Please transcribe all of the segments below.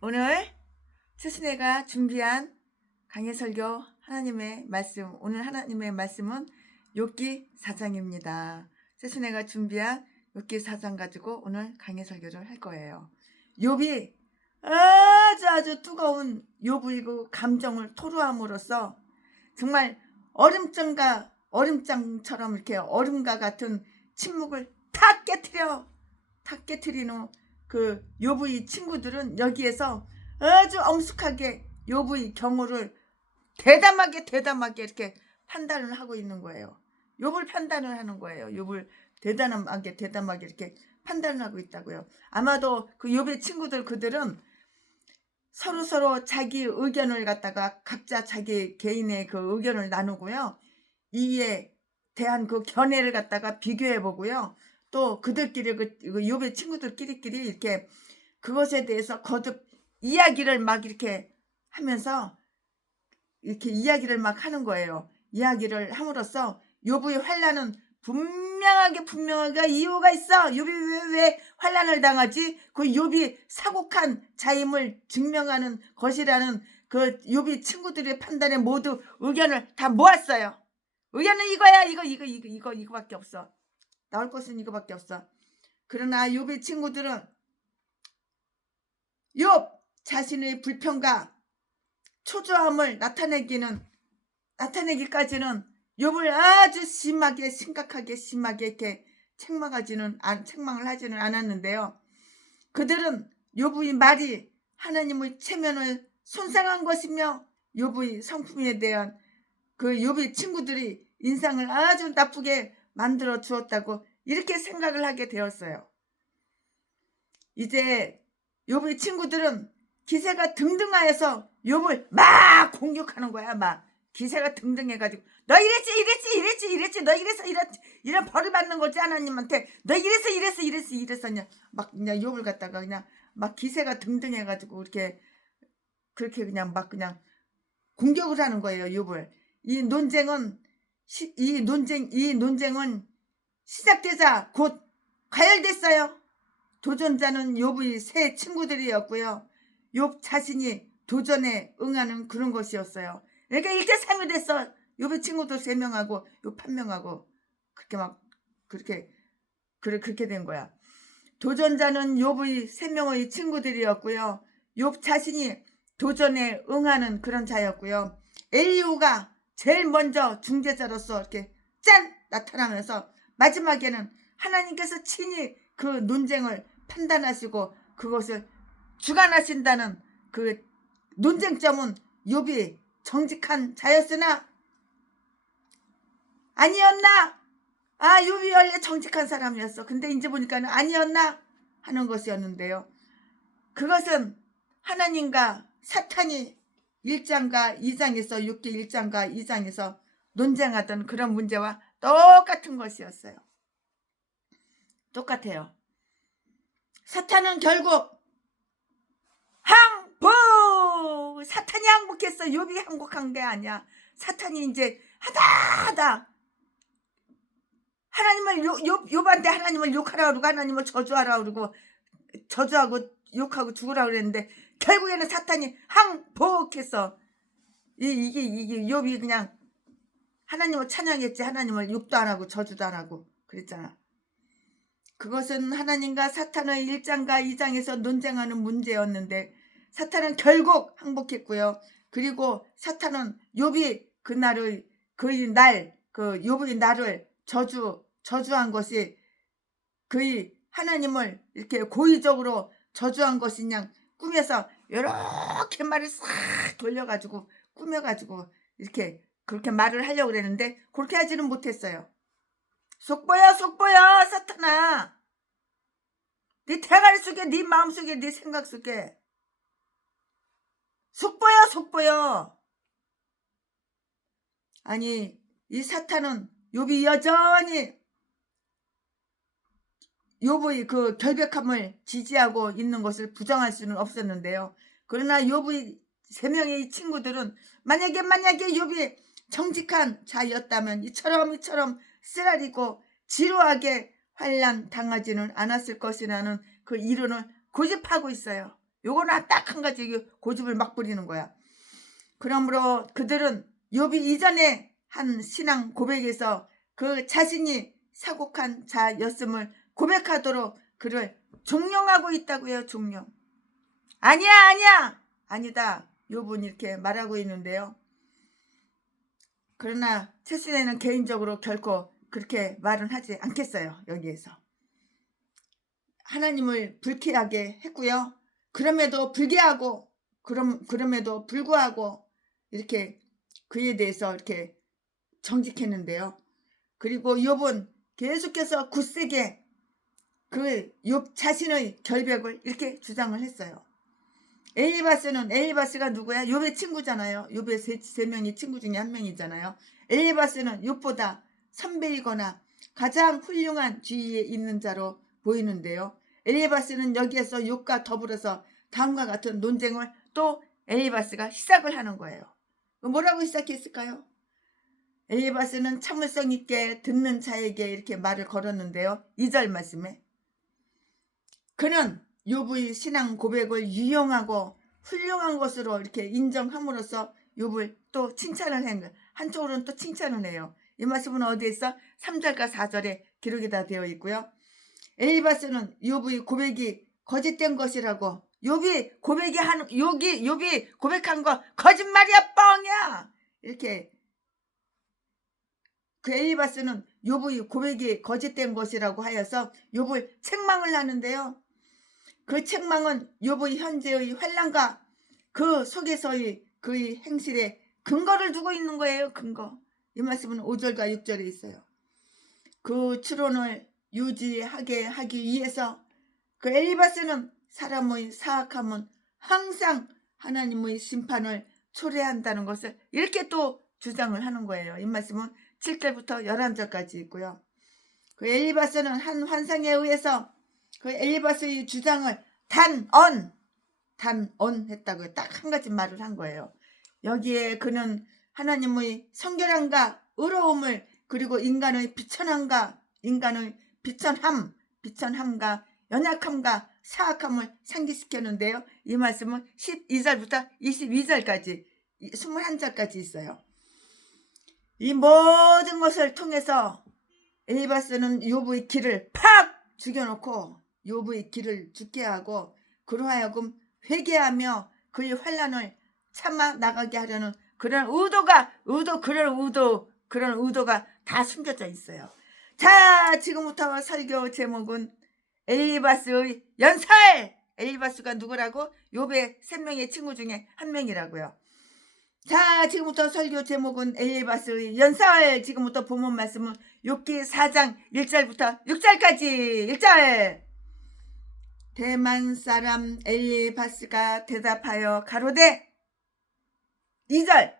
오늘 최순애가 준비한 강해 설교 하나님의 말씀, 오늘 하나님의 말씀은 욥기 4장입니다. 최순애가 준비한 욥기 4장 가지고 오늘 강해 설교를 할 거예요. 욥이 아주 뜨거운 욥의 감정을 토로함으로써 정말 얼음장처럼 이렇게 얼음과 같은 침묵을 탁 깨트리는 그 욥의 친구들은 여기에서 아주 엄숙하게 욥의 경우를 대담하게 이렇게 판단을 하고 있는 거예요. 욥을 판단을 하는 거예요. 욥을 대담하게 이렇게 판단을 하고 있다고요. 아마도 그 욥의 친구들 그들은 서로 자기 의견을 갖다가 각자 자기 개인의 그 의견을 나누고요. 이에 대한 그 견해를 갖다가 비교해 보고요. 또 그들끼리 그 욥의 친구들끼리 이렇게 그것에 대해서 거듭 이야기를 막 이렇게 하면서 이렇게 이야기를 막 하는 거예요. 이야기를 함으로써 욥의 환난은 분명하게 이유가 있어. 욥이 왜 환난을 당하지? 그 욥이 사곡한 자임을 증명하는 것이라는 그 욥이 친구들의 판단에 모두 의견을 다 모았어요. 의견은 이거야. 이거밖에 없어. 나올 것은 이거밖에 없어. 그러나 욥의 친구들은 욥 자신의 불평과 초조함을 나타내기까지는 욥을 아주 심하게 이렇게 책망을 하지는 않았는데요. 그들은 욥의 말이 하나님의 체면을 손상한 것이며 욥의 성품에 대한 그 욥의 친구들이 인상을 아주 나쁘게 만들어 주었다고 이렇게 생각을 하게 되었어요. 이제 욥의 친구들은 기세가 등등하여서 욥을 막 공격하는 거야. 막 기세가 등등해가지고 너 이랬지 너 이래서 이런 벌을 받는 거지 하나님한테. 너 이랬어 막 그냥 욥을 갖다가 그냥 막 기세가 등등해가지고 그렇게 그냥 막 그냥 공격을 하는 거예요. 욥을. 이 논쟁은 시작되자 곧 가열됐어요. 도전자는 욥의 세 친구들이었고요. 욥 자신이 도전에 응하는 그런 것이었어요. 그러니까 1대3이 됐어. 욥의 친구들 3명하고 욥 1명하고 그렇게 된 거야. 도전자는 욥의 3명의 친구들이었고요. 욥 자신이 도전에 응하는 그런 자였고요. 엘리후가 제일 먼저 중재자로서 이렇게 짠 나타나면서 마지막에는 하나님께서 친히 그 논쟁을 판단하시고 그것을 주관하신다는 그 논쟁점은 욥이 정직한 자였으나 아니었나? 욥이 원래 정직한 사람이었어. 근데 이제 보니까는 아니었나? 하는 것이었는데요. 그것은 하나님과 사탄이 1장과 2장에서 욥기 1장과 2장에서 논쟁하던 그런 문제와 똑같은 것이었어요. 똑같아요. 사탄은 결국 사탄이 항복했어. 욥이 항복한 게 아니야. 사탄이 이제 하다 하나님을 욥한테 하나님을 욕하라 그러고 하나님을 저주하라 그러고 저주하고 욕하고 죽으라 그랬는데 결국에는 사탄이 항복했어. 이게 욥이 그냥 하나님을 찬양했지 하나님을 욕도 안 하고 저주도 안 하고 그랬잖아. 그것은 하나님과 사탄의 1장과 2장에서 논쟁하는 문제였는데 사탄은 결국 항복했고요. 그리고 사탄은 욥이 욥의 날을 저주한 것이 그의 하나님을 이렇게 고의적으로 저주한 것이냐 꿈에서 이렇게 말을 싹 돌려가지고 꾸며가지고 이렇게 그렇게 말을 하려고 그랬는데 그렇게 하지는 못했어요. 속보야 사탄아. 네 대가리 속에 네 마음속에 네 생각 속에 속보야. 아니 이 사탄은 욥이 여전히 욥의 그 결백함을 지지하고 있는 것을 부정할 수는 없었는데요. 그러나 욥의 3명의 친구들은 만약에 욥이 정직한 자였다면 이처럼 쓰라리고 지루하게 환난 당하지는 않았을 것이라는 그 이론을 고집하고 있어요. 요거는 딱 한 가지 고집을 막 부리는 거야. 그러므로 그들은 욥이 이전에 한 신앙 고백에서 그 자신이 사곡한 자였음을 고백하도록 그를 종용하고 있다고요. 종용. 아니야 아니야 아니다. 욥은 이렇게 말하고 있는데요. 그러나 최순애는 개인적으로 결코 그렇게 말은 하지 않겠어요. 여기에서 하나님을 불쾌하게 했고요. 그럼에도 불구하고 이렇게 그에 대해서 이렇게 정직했는데요. 그리고 욥은 계속해서 굳세게 그 욥 자신의 결백을 이렇게 주장을 했어요. 엘리바스가 누구야? 욥의 친구잖아요. 욥의 세 명이 친구 중에 한 명이잖아요. 엘리바스는 욥보다 선배이거나 가장 훌륭한 지위에 있는 자로 보이는데요. 엘리바스는 여기에서 욥과 더불어서 다음과 같은 논쟁을 또 엘리바스가 시작을 하는 거예요. 뭐라고 시작했을까요? 엘리바스는 참을성 있게 듣는 자에게 이렇게 말을 걸었는데요. 2절 말씀에 그는 욥의 신앙 고백을 유용하고 훌륭한 것으로 이렇게 인정함으로써 욥을 또 칭찬을 한 거예요. 한쪽으로는 또 칭찬을 해요. 이 말씀은 어디에 있어? 3절과 4절에 기록이 다 되어 있고요. 엘리바스는 욥의 고백이 거짓된 것이라고 욥이 고백한 거 거짓말이야 뻥이야 이렇게 그 엘리바스는 욥의 고백이 거짓된 것이라고 하여서 욥을 책망을 하는데요. 그 책망은 욥의 현재의 환난과 그 속에서의 그의 행실에 근거를 두고 있는 거예요. 근거. 이 말씀은 5절과 6절에 있어요. 그 추론을 유지하게 하기 위해서 그 엘리바스는 사람의 사악함은 항상 하나님의 심판을 초래한다는 것을 이렇게 또 주장을 하는 거예요. 이 말씀은 7절부터 11절까지 있고요. 그 엘리바스는 한 환상에 의해서 그 엘리바스의 주장을 단언했다고요. 딱 한 가지 말을 한 거예요. 여기에 그는 하나님의 성결함과 의로움을 그리고 인간의 비천함과 연약함과 사악함을 상기시켰는데요. 이 말씀은 12절부터 22절까지 21절까지 있어요. 이 모든 것을 통해서 엘리바스는 욥의 길을 팍 죽여놓고 욥의 길을 죽게 하고 그로 하여금 회개하며 그의 환난을 참아 나가게 하려는 그런 의도가 다 숨겨져 있어요. 자, 지금부터 설교 제목은 엘리바스의 연설. 엘리바스가 누구라고? 욥의 3명의 친구 중에 한 명이라고요. 자, 지금부터 설교 제목은 엘리바스의 연설. 지금부터 본문 말씀은 욥기 4장 1절부터 6절까지. 1절. 대만 사람 엘리바스가 대답하여 가로되 2절.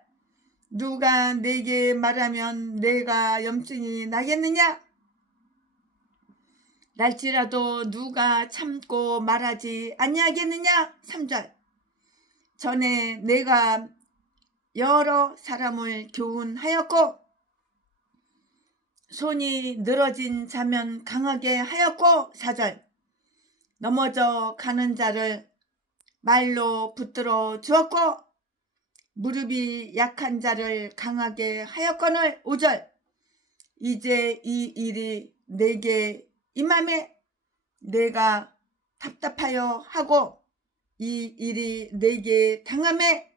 누가 내게 말하면 내가 염증이 나겠느냐? 날지라도 누가 참고 말하지 아니하겠느냐? 3절. 전에 내가 여러 사람을 교훈하였고 손이 늘어진 자면 강하게 하였고 4절. 넘어져 가는 자를 말로 붙들어 주었고 무릎이 약한 자를 강하게 하였거늘 5절. 이제 이 일이 내게 임함에 내가 답답하여 하고 이 일이 내게 당함에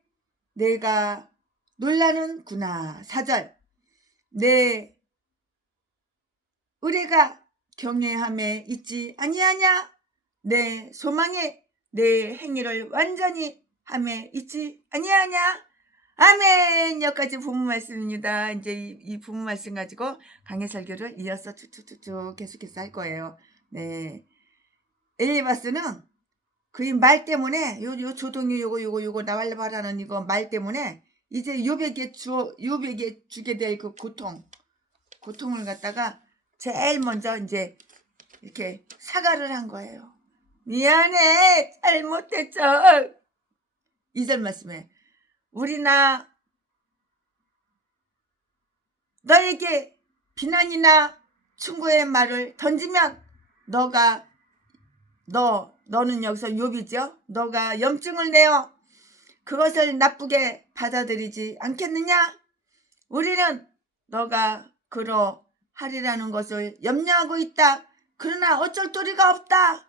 내가 놀라는구나. 4절. 내 의뢰가 경외함에 있지 아니하냐? 내 소망에 내 행위를 완전히 함에 있지 아니하냐? 아멘. 여기까지 본문 말씀입니다. 이제 이 본문 말씀 가지고 강해 설교를 이어서 쭉쭉쭉쭉 계속해서 할 거예요. 네. 엘리바스는 그의 말 때문에 요 조동이 요거 나발라바라는 이거 말 때문에 이제 욥에게 주게 될 그 고통을 갖다가 제일 먼저 이제 이렇게 사과를 한 거예요. 미안해. 잘못했죠. 2절 말씀에 우리나 너에게 비난이나 충고의 말을 던지면 너는 여기서 욥이죠. 너가 염증을 내어 그것을 나쁘게 받아들이지 않겠느냐? 우리는 너가 그러하리라는 것을 염려하고 있다. 그러나 어쩔 도리가 없다.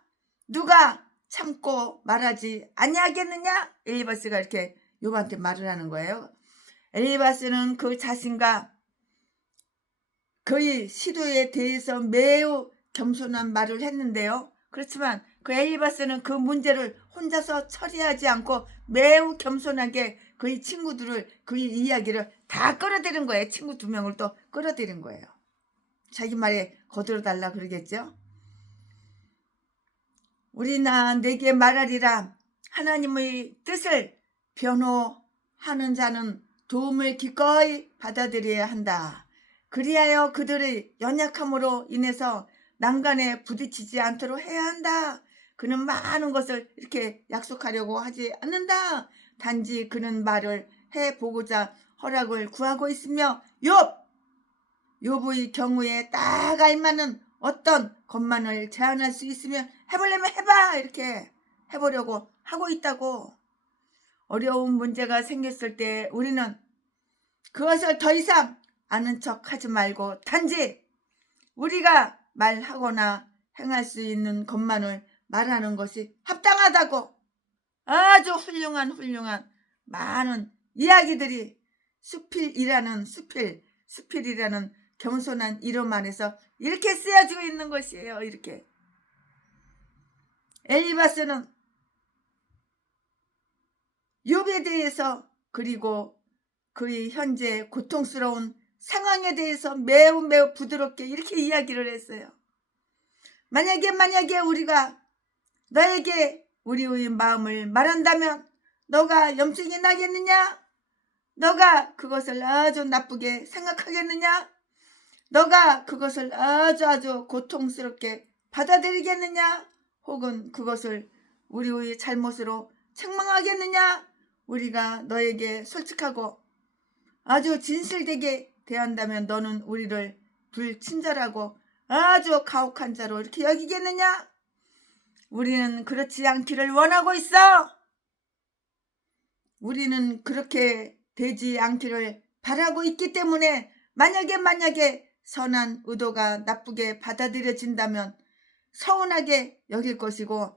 누가 참고 말하지 아니하겠느냐? 엘리바스가 이렇게 욥한테 말을 하는 거예요. 엘리바스는 그 자신과 그의 시도에 대해서 매우 겸손한 말을 했는데요. 그렇지만 그 엘리바스는 그 문제를 혼자서 처리하지 않고 매우 겸손하게 그의 친구들을, 그의 이야기를 다 끌어들인 거예요. 친구 2명을 또 끌어들인 거예요. 자기 말에 거들어달라 그러겠죠. 우리나 내게 말하리라. 하나님의 뜻을 변호하는 자는 도움을 기꺼이 받아들여야 한다. 그리하여 그들의 연약함으로 인해서 난간에 부딪히지 않도록 해야 한다. 그는 많은 것을 이렇게 약속하려고 하지 않는다. 단지 그는 말을 해보고자 허락을 구하고 있으며 욥의 경우에 딱 알맞는 어떤 것만을 제안할 수 있으면 해보려면 해봐 이렇게 해보려고 하고 있다고. 어려운 문제가 생겼을 때 우리는 그것을 더 이상 아는 척 하지 말고 단지 우리가 말하거나 행할 수 있는 것만을 말하는 것이 합당하다고. 아주 훌륭한 많은 이야기들이 수필이라는 겸손한 이름 안에서 이렇게 쓰여지고 있는 것이에요. 이렇게 엘리바스는 욥에 대해서 그리고 그의 현재 고통스러운 상황에 대해서 매우 부드럽게 이렇게 이야기를 했어요. 만약에 우리가 너에게 우리의 마음을 말한다면 너가 염증이 나겠느냐? 너가 그것을 아주 나쁘게 생각하겠느냐? 너가 그것을 아주 고통스럽게 받아들이겠느냐? 혹은 그것을 우리의 잘못으로 책망하겠느냐? 우리가 너에게 솔직하고 아주 진실되게 대한다면 너는 우리를 불친절하고 아주 가혹한 자로 이렇게 여기겠느냐? 우리는 그렇지 않기를 원하고 있어. 우리는 그렇게 되지 않기를 바라고 있기 때문에 만약에 선한 의도가 나쁘게 받아들여진다면 서운하게 여길 것이고,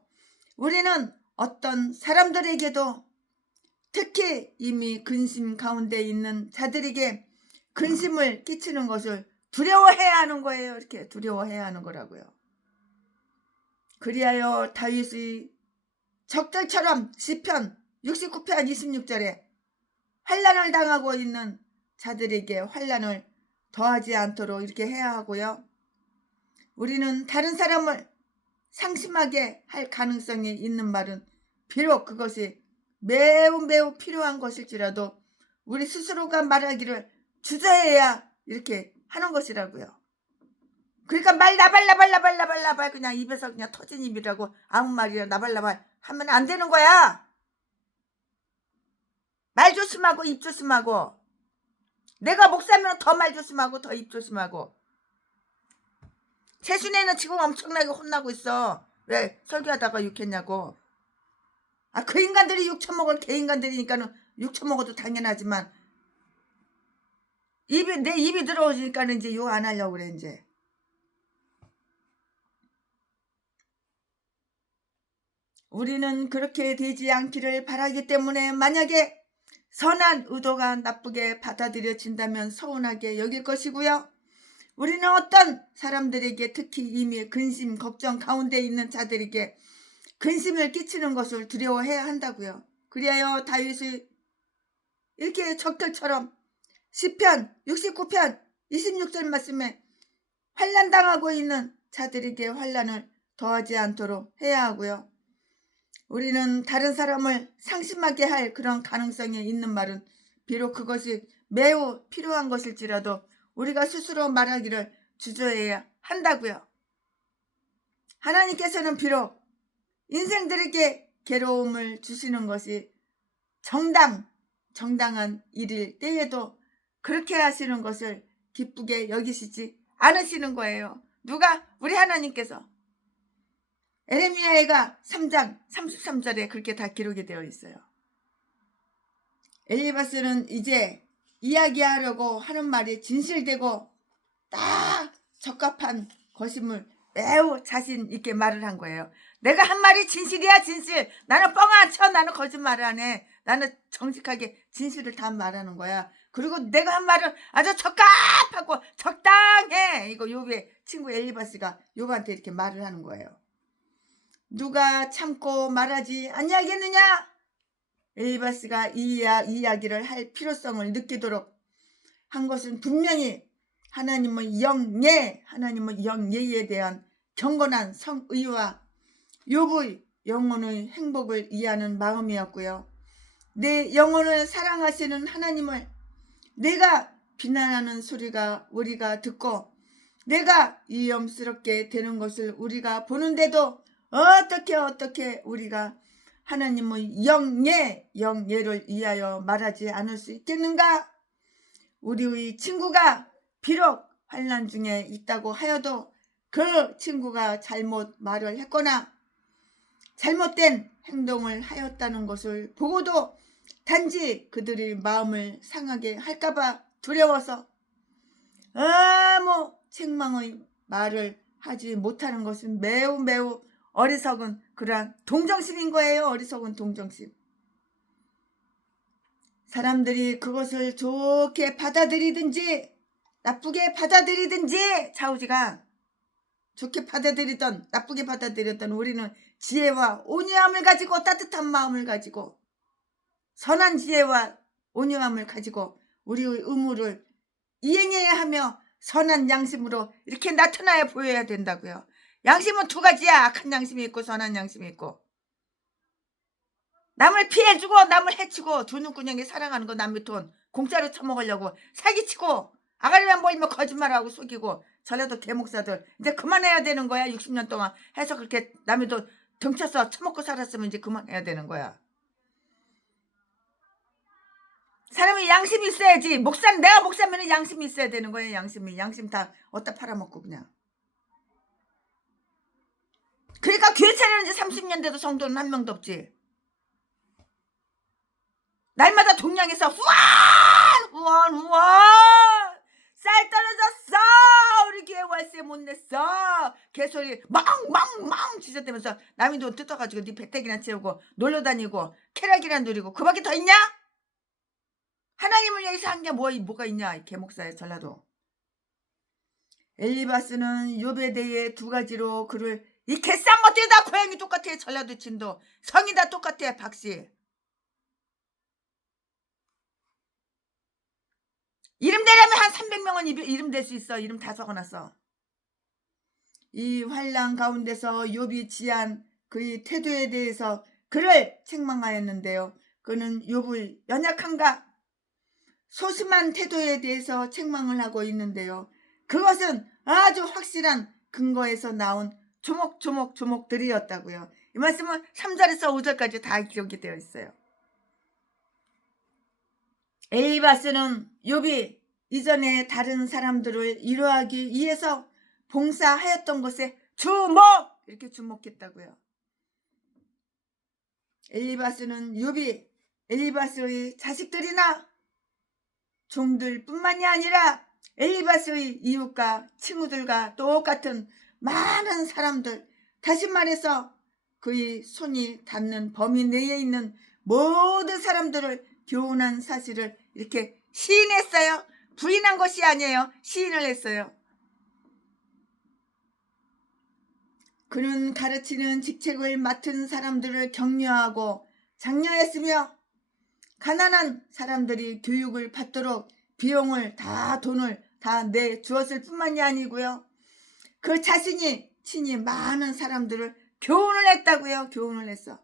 우리는 어떤 사람들에게도 특히 이미 근심 가운데 있는 자들에게 근심을 끼치는 것을 두려워해야 하는 거예요. 이렇게 두려워해야 하는 거라고요. 그리하여 다윗의 적들처럼 시편 69편 26절에 환난을 당하고 있는 자들에게 환난을 더하지 않도록 이렇게 해야 하고요. 우리는 다른 사람을 상심하게 할 가능성이 있는 말은 비록 그것이 매우 필요한 것일지라도 우리 스스로가 말하기를 주저해야 이렇게 하는 것이라고요. 그러니까 말 나발 그냥 입에서 그냥 터진 입이라고 아무 말이나 나발 하면 안 되는 거야. 말 조심하고 입 조심하고, 내가 목사면 더 말 조심하고 더 입 조심하고. 최순애는 지금 엄청나게 혼나고 있어. 왜 설교하다가 욕했냐고. 그 인간들이 욕 처먹을 개인간들이니까는 욕 처먹어도 당연하지만 내 입이 들어오니까는 이제 욕 안 하려고 그래. 이제 우리는 그렇게 되지 않기를 바라기 때문에 만약에 선한 의도가 나쁘게 받아들여진다면 서운하게 여길 것이고요. 우리는 어떤 사람들에게, 특히 이미 근심 걱정 가운데 있는 자들에게 근심을 끼치는 것을 두려워해야 한다고요. 그리하여 다윗이 이렇게 적들처럼 시편 69편 26절 말씀에 환난당하고 있는 자들에게 환난을 더하지 않도록 해야 하고요. 우리는 다른 사람을 상심하게 할 그런 가능성이 있는 말은 비록 그것이 매우 필요한 것일지라도 우리가 스스로 말하기를 주저해야 한다고요. 하나님께서는 비록 인생들에게 괴로움을 주시는 것이 정당한 일일 때에도 그렇게 하시는 것을 기쁘게 여기시지 않으시는 거예요. 누가? 우리 하나님께서. 에레미야가 3장 33절에 그렇게 다 기록이 되어 있어요. 엘리바스는 이제 이야기하려고 하는 말이 진실되고 딱 적합한 것임을 매우 자신 있게 말을 한 거예요. 내가 한 말이 진실이야, 진실. 나는 뻥 안 쳐. 나는 거짓말을 안 해. 나는 정직하게 진실을 다 말하는 거야. 그리고 내가 한 말은 아주 적합하고 적당해. 이거 욥의 친구 엘리바스가 욥한테 이렇게 말을 하는 거예요. 누가 참고 말하지 아니하겠느냐? 엘리바스가 이 이야기를 할 필요성을 느끼도록 한 것은 분명히 하나님의 영예에 대한 경건한 성의와 욥의 영혼의 행복을 이해하는 마음이었고요. 내 영혼을 사랑하시는 하나님을 내가 비난하는 소리가 우리가 듣고 내가 위험스럽게 되는 것을 우리가 보는데도 어떻게 우리가 하나님의 영예를 위하여 말하지 않을 수 있겠는가? 우리의 친구가 비록 환난 중에 있다고 하여도 그 친구가 잘못 말을 했거나 잘못된 행동을 하였다는 것을 보고도 단지 그들의 마음을 상하게 할까봐 두려워서 아무 책망의 말을 하지 못하는 것은 매우 어리석은 그러한 동정심인 거예요. 어리석은 동정심. 사람들이 그것을 좋게 받아들이든지 나쁘게 받아들이든지 좌우지간 좋게 받아들이던 나쁘게 받아들였던 우리는 지혜와 온유함을 가지고 따뜻한 마음을 가지고 선한 지혜와 온유함을 가지고 우리의 의무를 이행해야 하며 선한 양심으로 이렇게 나타나야 보여야 된다고요. 양심은 두 가지야. 악한 양심이 있고 선한 양심이 있고. 남을 피해주고 남을 해치고 두 눈구녕에 사랑하는 거 남의 돈 공짜로 처먹으려고 사기치고 아가리만 보이면 거짓말하고 속이고 전라도 개목사들 이제 그만해야 되는 거야. 60년 동안 해서 그렇게 남의 돈 등쳐서 처먹고 살았으면 이제 그만해야 되는 거야. 사람이 양심이 있어야지. 내가 목사면은 양심이 있어야 되는 거예요. 양심 다 어디다 팔아먹고 그냥. 그러니까 교회 차리는 지 30년 돼도 성도는 한 명도 없지. 날마다 동양에서 후원 쌀 떨어졌어. 우리 교회 월세 못 냈어. 개소리 망 지저대면서 남의 돈 뜯어가지고 네 배때기나 채우고 놀러다니고 쾌락이나 누리고 그밖에 더 있냐? 하나님을 위해서 한 게 뭐가 있냐? 이 개목사의 전라도. 엘리바스는 욥에 대해 두 가지로 그를 이 개쌍 어떻게 다 고양이 똑같아. 전라도 진도 성이 다 똑같아. 박씨 이름 대려면 한 300명은 이름 될 수 있어. 이름 다 적어놨어. 이 환난 가운데서 욥이 지한 그의 태도에 대해서 그를 책망하였는데요. 그는 욥의 연약함과 소심한 태도에 대해서 책망을 하고 있는데요. 그것은 아주 확실한 근거에서 나온 조목들이었다고요. 이 말씀은 3절에서 5절까지 다 기록이 되어 있어요. 엘리바스는 욥이 이전에 다른 사람들을 위로하기 위해서 봉사하였던 것에 이렇게 주목했다고요. 엘리바스는 욥이 엘리바스의 자식들이나 종들뿐만이 아니라 엘리바스의 이웃과 친구들과 똑같은 많은 사람들, 다시 말해서 그의 손이 닿는 범위 내에 있는 모든 사람들을 교훈한 사실을 이렇게 시인했어요. 부인한 것이 아니에요. 시인을 했어요. 그는 가르치는 직책을 맡은 사람들을 격려하고 장려했으며 가난한 사람들이 교육을 받도록 돈을 다 내주었을 뿐만이 아니고요. 그 자신이 친히 많은 사람들을 교훈을 했다고요. 교훈을 했어.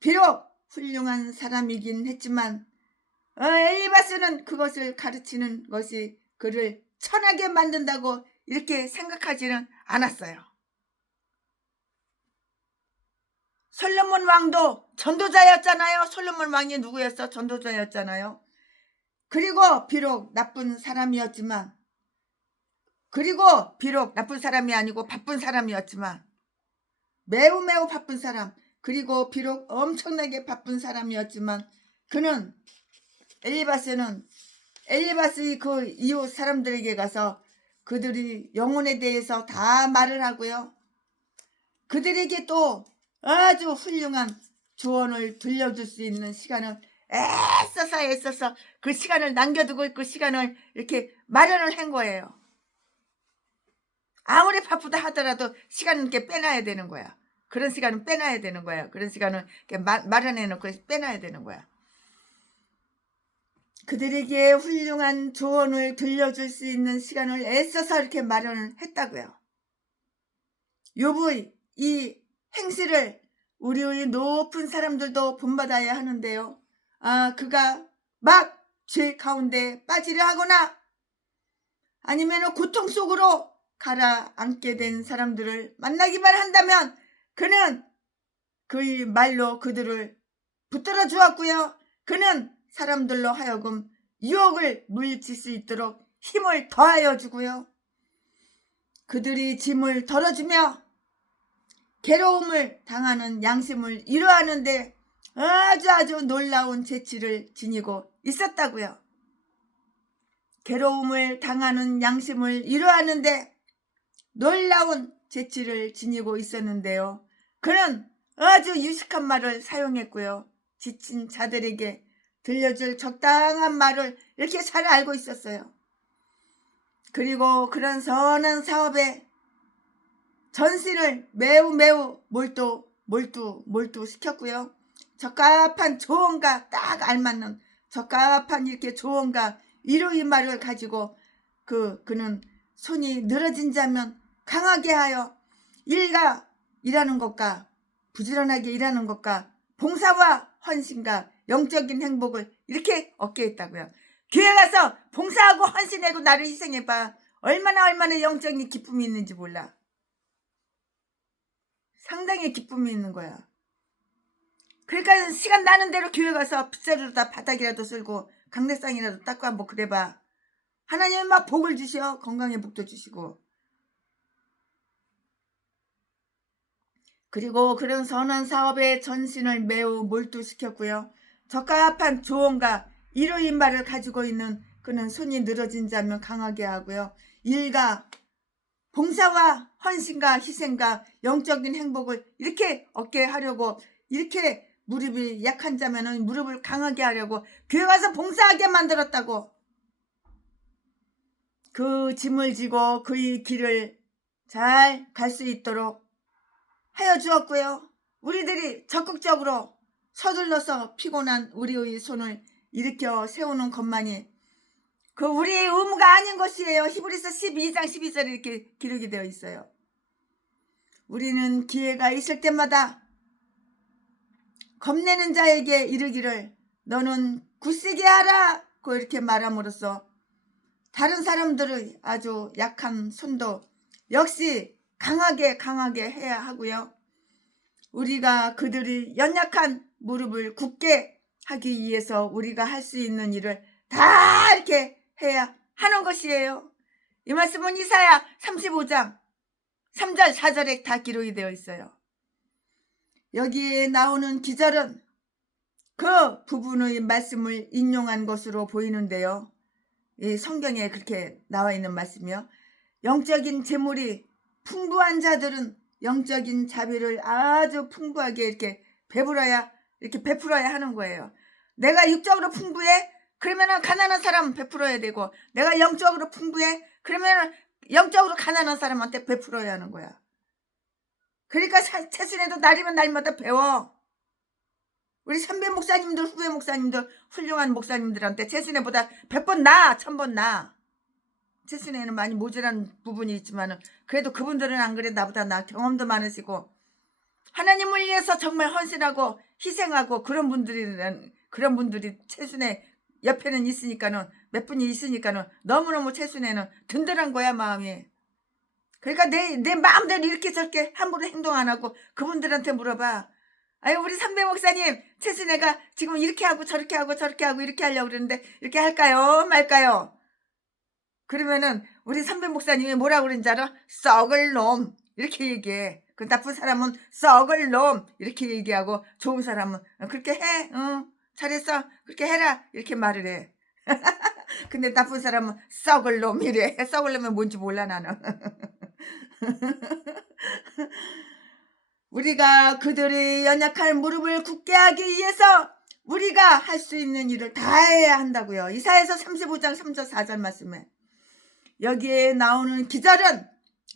비록 훌륭한 사람이긴 했지만 엘리바스는 그것을 가르치는 것이 그를 천하게 만든다고 이렇게 생각하지는 않았어요. 솔로몬 왕도 전도자였잖아요. 솔로몬 왕이 누구였어? 전도자였잖아요. 그리고 비록 나쁜 사람이 아니고 바쁜 사람이었지만 매우 매우 바쁜 사람, 그리고 비록 엄청나게 바쁜 사람이었지만 그는 엘리바스의 그 이웃 사람들에게 가서 그들이 영혼에 대해서 다 말을 하고요. 그들에게 또 아주 훌륭한 조언을 들려줄 수 있는 시간을 애써서 그 시간을 남겨두고 그 시간을 이렇게 마련을 한 거예요. 아무리 바쁘다 하더라도 시간은 이렇게 빼놔야 되는 거야. 그런 시간은 빼놔야 되는 거야. 그런 시간은 이렇게 마련해 놓고 빼놔야 되는 거야. 그들에게 훌륭한 조언을 들려줄 수 있는 시간을 애써서 이렇게 마련을 했다고요. 욥의 이 행실을 우리의 높은 사람들도 본받아야 하는데요. 그가 막 죄 가운데 빠지려 하거나 아니면 고통 속으로 가라앉게 된 사람들을 만나기만 한다면 그는 그의 말로 그들을 붙들어 주었고요. 그는 사람들로 하여금 유혹을 물리칠 수 있도록 힘을 더하여 주고요. 그들이 짐을 덜어주며 괴로움을 당하는 양심을 이루하는데 아주 놀라운 재치를 지니고 있었다고요. 괴로움을 당하는 양심을 이루하는데 놀라운 재치를 지니고 있었는데요. 그는 아주 유식한 말을 사용했고요. 지친 자들에게 들려줄 적당한 말을 이렇게 잘 알고 있었어요. 그리고 그런 선한 사업에 전신을 매우 몰두시켰고요. 적합한 조언과 딱 알맞는 적합한 이렇게 조언과 이루의 말을 가지고 그는 손이 늘어진 자면 강하게 하여 일가 일하는 것과 부지런하게 일하는 것과 봉사와 헌신과 영적인 행복을 이렇게 얻게 했다고요. 교회 가서 봉사하고 헌신하고 나를 희생해봐. 얼마나 영적인 기쁨이 있는지 몰라. 상당히 기쁨이 있는 거야. 그러니까 시간 나는 대로 교회 가서 빗자루로다 바닥이라도 쓸고 강대상이라도 닦고 한번 그래봐. 하나님은 막 복을 주셔. 건강의 복도 주시고. 그리고 그런 선한 사업에 전신을 매우 몰두시켰고요. 적합한 조언과 이로의 말을 가지고 있는 그는 손이 늘어진 자면 강하게 하고요. 일과 봉사와 헌신과 희생과 영적인 행복을 이렇게 얻게 하려고 이렇게 무릎이 약한 자면은 무릎을 강하게 하려고 교회 가서 봉사하게 만들었다고. 그 짐을 지고 그의 길을 잘 갈 수 있도록 하여 주었고요. 우리들이 적극적으로 서둘러서 피곤한 우리의 손을 일으켜 세우는 것만이 그 우리의 의무가 아닌 것이에요. 히브리서 12장 12절에 이렇게 기록이 되어 있어요. 우리는 기회가 있을 때마다 겁내는 자에게 이르기를 너는 굳세게 하라고 이렇게 말함으로써 다른 사람들의 아주 약한 손도 역시 강하게 해야 하고요. 우리가 그들이 연약한 무릎을 굳게 하기 위해서 우리가 할 수 있는 일을 다 이렇게 해야 하는 것이에요. 이 말씀은 이사야 35장 3절 4절에 다 기록이 되어 있어요. 여기에 나오는 기절은 그 부분의 말씀을 인용한 것으로 보이는데요. 이 성경에 그렇게 나와 있는 말씀이요. 영적인 재물이 풍부한 자들은 영적인 자비를 아주 풍부하게 이렇게 베풀어야 하는 거예요. 내가 육적으로 풍부해? 그러면은 가난한 사람은 베풀어야 되고, 내가 영적으로 풍부해? 그러면은 영적으로 가난한 사람한테 베풀어야 하는 거야. 그러니까 최순애도 날이면 날마다 배워. 우리 선배 목사님들, 후배 목사님들, 훌륭한 목사님들한테 최순애보다 100번 나아, 1000번 나아. 최순애는 많이 모자란 부분이 있지만 그래도 그분들은 안 그래. 나보다 나 경험도 많으시고 하나님을 위해서 정말 헌신하고 희생하고 그런 분들이 최순애 옆에는 있으니까는 몇 분이 있으니까는 너무너무 최순애는 든든한 거야 마음이. 그러니까 내 마음대로 이렇게 저렇게 함부로 행동 안 하고 그분들한테 물어봐. 아유 우리 선배 목사님 최순애가 지금 이렇게 하고 저렇게 하고 이렇게 하려고 그러는데 이렇게 할까요 말까요? 그러면은 우리 선배 목사님이 뭐라고 그러는지 알아? 썩을 놈 이렇게 얘기해. 그 나쁜 사람은 썩을 놈 이렇게 얘기하고 좋은 사람은 그렇게 해. 잘했어. 그렇게 해라. 이렇게 말을 해. 근데 나쁜 사람은 썩을 놈 이래. 썩을 놈이 뭔지 몰라 나는. 우리가 그들의 연약한 무릎을 굳게 하기 위해서 우리가 할 수 있는 일을 다 해야 한다고요. 이사야서 35장 3절 4절 말씀에 여기에 나오는 기절은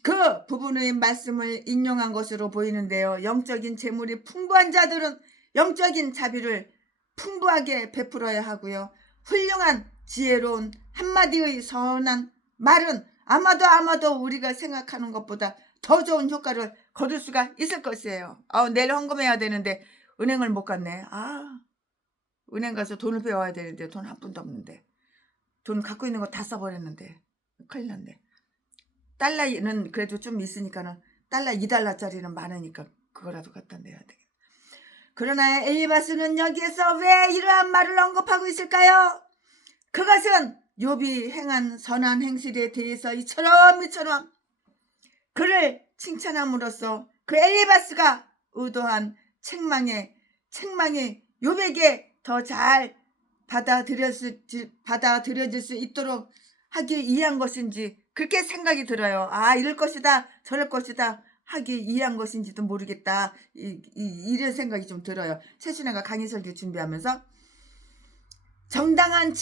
그 부분의 말씀을 인용한 것으로 보이는데요. 영적인 재물이 풍부한 자들은 영적인 자비를 풍부하게 베풀어야 하고요. 훌륭한 지혜로운 한마디의 선한 말은 아마도 우리가 생각하는 것보다 더 좋은 효과를 거둘 수가 있을 것이에요. 내일 헌금해야 되는데 은행을 못 갔네. 은행 가서 돈을 빼와야 되는데 돈 한 푼도 없는데 돈 갖고 있는 거 다 써버렸는데 큰일 났네. 달러는 그래도 좀 있으니까는 달러 2달러짜리는 많으니까 그거라도 갖다 내야 돼. 그러나 엘리바스는 여기에서 왜 이러한 말을 언급하고 있을까요? 그것은 욥이 행한 선한 행실에 대해서 이처럼 그를 칭찬함으로써 그 엘리바스가 의도한 책망이 욥에게 더 잘 받아들여질 수 있도록 하기 위한 것인지 그렇게 생각이 들어요. 이럴 것이다 저럴 것이다 하기 위한 것인지도 모르겠다. 이런 생각이 좀 들어요. 최순애가 강의 설교 준비하면서 정당한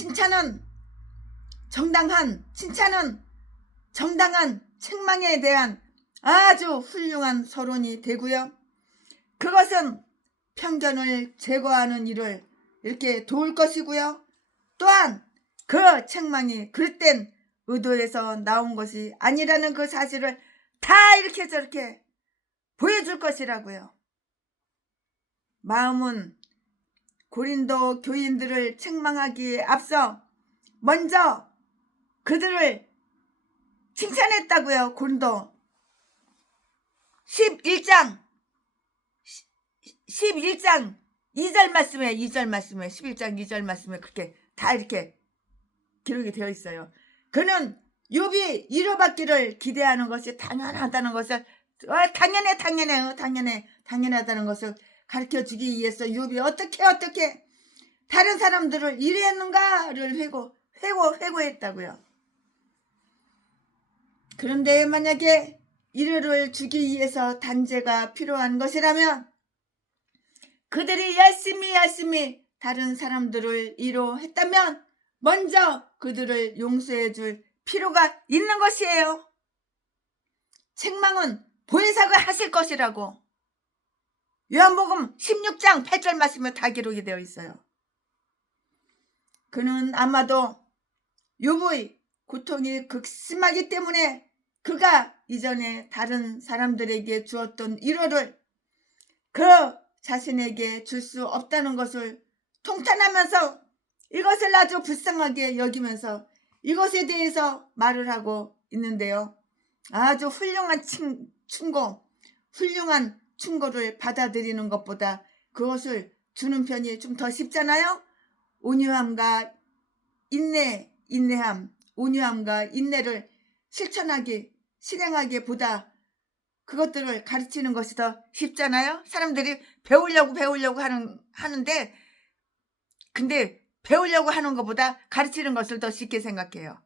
책망에 대한 아주 훌륭한 서론이 되고요. 그것은 편견을 제거하는 일을 이렇게 도울 것이고요. 또한 그 책망이 그릇된 의도에서 나온 것이 아니라는 그 사실을 다 이렇게 저렇게 보여줄 것이라고요. 마음은 고린도 교인들을 책망하기에 앞서 먼저 그들을 칭찬했다고요. 고린도 11장 2절 말씀에 11장 2절 말씀에 그렇게 다 이렇게 기록이 되어 있어요. 그는 욥이 위로받기를 기대하는 것이 당연하다는 것을 당연하다는 것을 가르쳐주기 위해서 욥이 어떻게 다른 사람들을 이랬는가를 회고했다고요. 그런데 만약에 위로를 주기 위해서 단죄가 필요한 것이라면 그들이 열심히 다른 사람들을 위로했다면 먼저 그들을 용서해 줄 필요가 있는 것이에요. 책망은 보혜사가 하실 것이라고 요한복음 16장 8절 말씀에 다 기록이 되어 있어요. 그는 아마도 욥의 고통이 극심하기 때문에 그가 이전에 다른 사람들에게 주었던 위로를 그 자신에게 줄 수 없다는 것을 통탄하면서 이것을 아주 불쌍하게 여기면서 이것에 대해서 말을 하고 있는데요. 아주 훌륭한 충고를 받아들이는 것보다 그것을 주는 편이 좀 더 쉽잖아요. 온유함과 인내를 실행하기 보다 그것들을 가르치는 것이 더 쉽잖아요. 사람들이 배우려고 하는데 근데 배우려고 하는 것보다 가르치는 것을 더 쉽게 생각해요.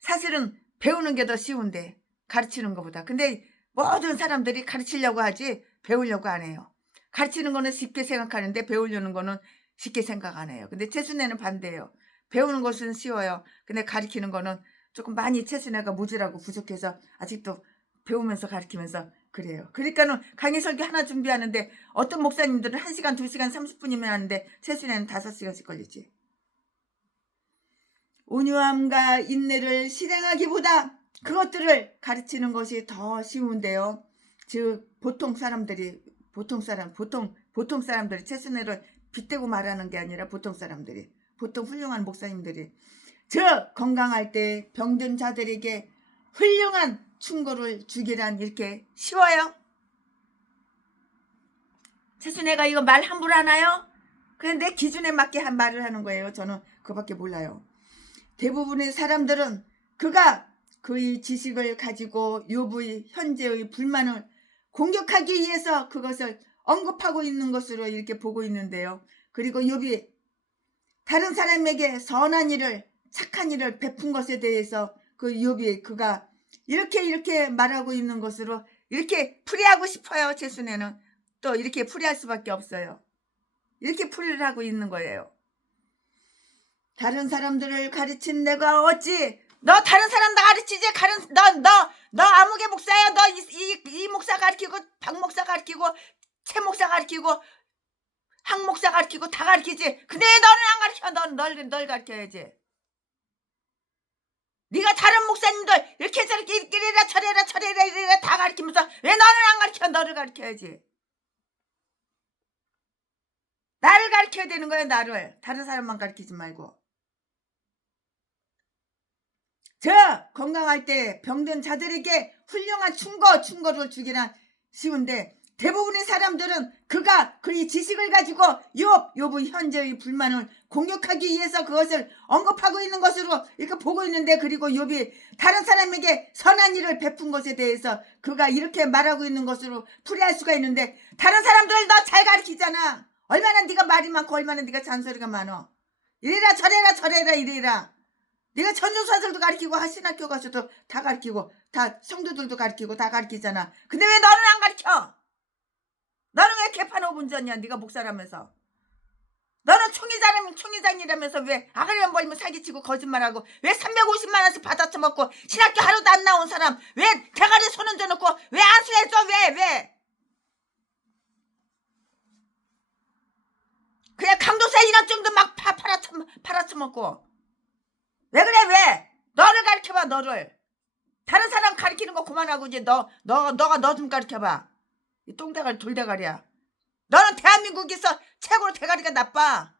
사실은 배우는 게 더 쉬운데 가르치는 것보다. 근데 모든 사람들이 가르치려고 하지 배우려고 안 해요. 가르치는 거는 쉽게 생각하는데 배우려는 거는 쉽게 생각 안 해요. 근데 최순애는 반대예요. 배우는 것은 쉬워요. 근데 가르치는 거는 조금 많이 최순애가 무지라고 부족해서 아직도 배우면서 가르치면서 그래요. 그러니까는 강의 설교 하나 준비하는데 어떤 목사님들은 1시간, 2시간, 30분이면 하는데 최순애는 5시간씩 걸리지. 온유함과 인내를 실행하기보다 그것들을 가르치는 것이 더 쉬운데요. 즉 보통 사람들이 최순애를 빗대고 말하는 게 아니라 보통 훌륭한 목사님들이 즉 건강할 때 병든 자들에게 훌륭한 충고를 주기란 이렇게 쉬워요? 최순애가 이거 말 함부로 하나요? 그냥 내 기준에 맞게 한 말을 하는 거예요. 저는 그거밖에 몰라요. 대부분의 사람들은 그가 그의 지식을 가지고 욥의 현재의 불만을 공격하기 위해서 그것을 언급하고 있는 것으로 이렇게 보고 있는데요. 그리고 욥이 다른 사람에게 선한 일을 착한 일을 베푼 것에 대해서 그 욥이 그가 이렇게 말하고 있는 것으로 이렇게 풀이하고 싶어요. 제 순에는 또 이렇게 풀이할 수밖에 없어요. 이렇게 풀이를 하고 있는 거예요. 다른 사람들을 가르친 내가 어찌 너 다른 사람 다 가르치지? 너 아무개 목사야. 너 이 목사 가르치고 박 목사 가르치고 최 목사 가르치고 항 목사 가르치고 다 가르치지. 근데 왜 너는 안 가르쳐? 널 가르쳐야지. 네가 다른 목사님들 이렇게 저렇게 이래라 저래라 이래라 다 가르치면서 왜 너는 안 가르쳐? 너를 가르쳐야지. 나를 가르쳐야 되는 거야. 나를. 다른 사람만 가르치지 말고. 저 건강할 때 병든 자들에게 훌륭한 충고를 주기란 쉬운데 대부분의 사람들은 그가 그의 지식을 가지고 욥의 현재의 불만을 공격하기 위해서 그것을 언급하고 있는 것으로 이렇게 보고 있는데, 그리고 욥이 다른 사람에게 선한 일을 베푼 것에 대해서 그가 이렇게 말하고 있는 것으로 풀이할 수가 있는데, 다른 사람들 너 잘 가르치잖아. 얼마나 네가 말이 많고 얼마나 네가 잔소리가 많어. 이래라 저래라 이래라. 네가 전도사들도 가르치고 신학교 가서도 다 가르치고 다 성도들도 가르치고 다 가르치잖아. 근데 왜 너는 안 가르쳐? 너는 왜 개판 5분 전이야? 네가 목사라면서. 너는 총회장이라면서 왜 아가리만 벌리면 사기치고 거짓말하고 왜 350만 원씩 받아쳐먹고 신학교 하루도 안 나온 사람 왜 대가리 손 얹어놓고 왜 안수해줘? 왜? 그냥 강도사 인학증도 막 팔아쳐먹고 왜 그래? 왜? 너를 가르쳐봐. 너를. 다른 사람 가르치는 거 그만하고 이제 너가 너 좀 가르쳐봐. 이 똥대가리 돌대가리야. 너는 대한민국에서 최고로 대가리가 나빠.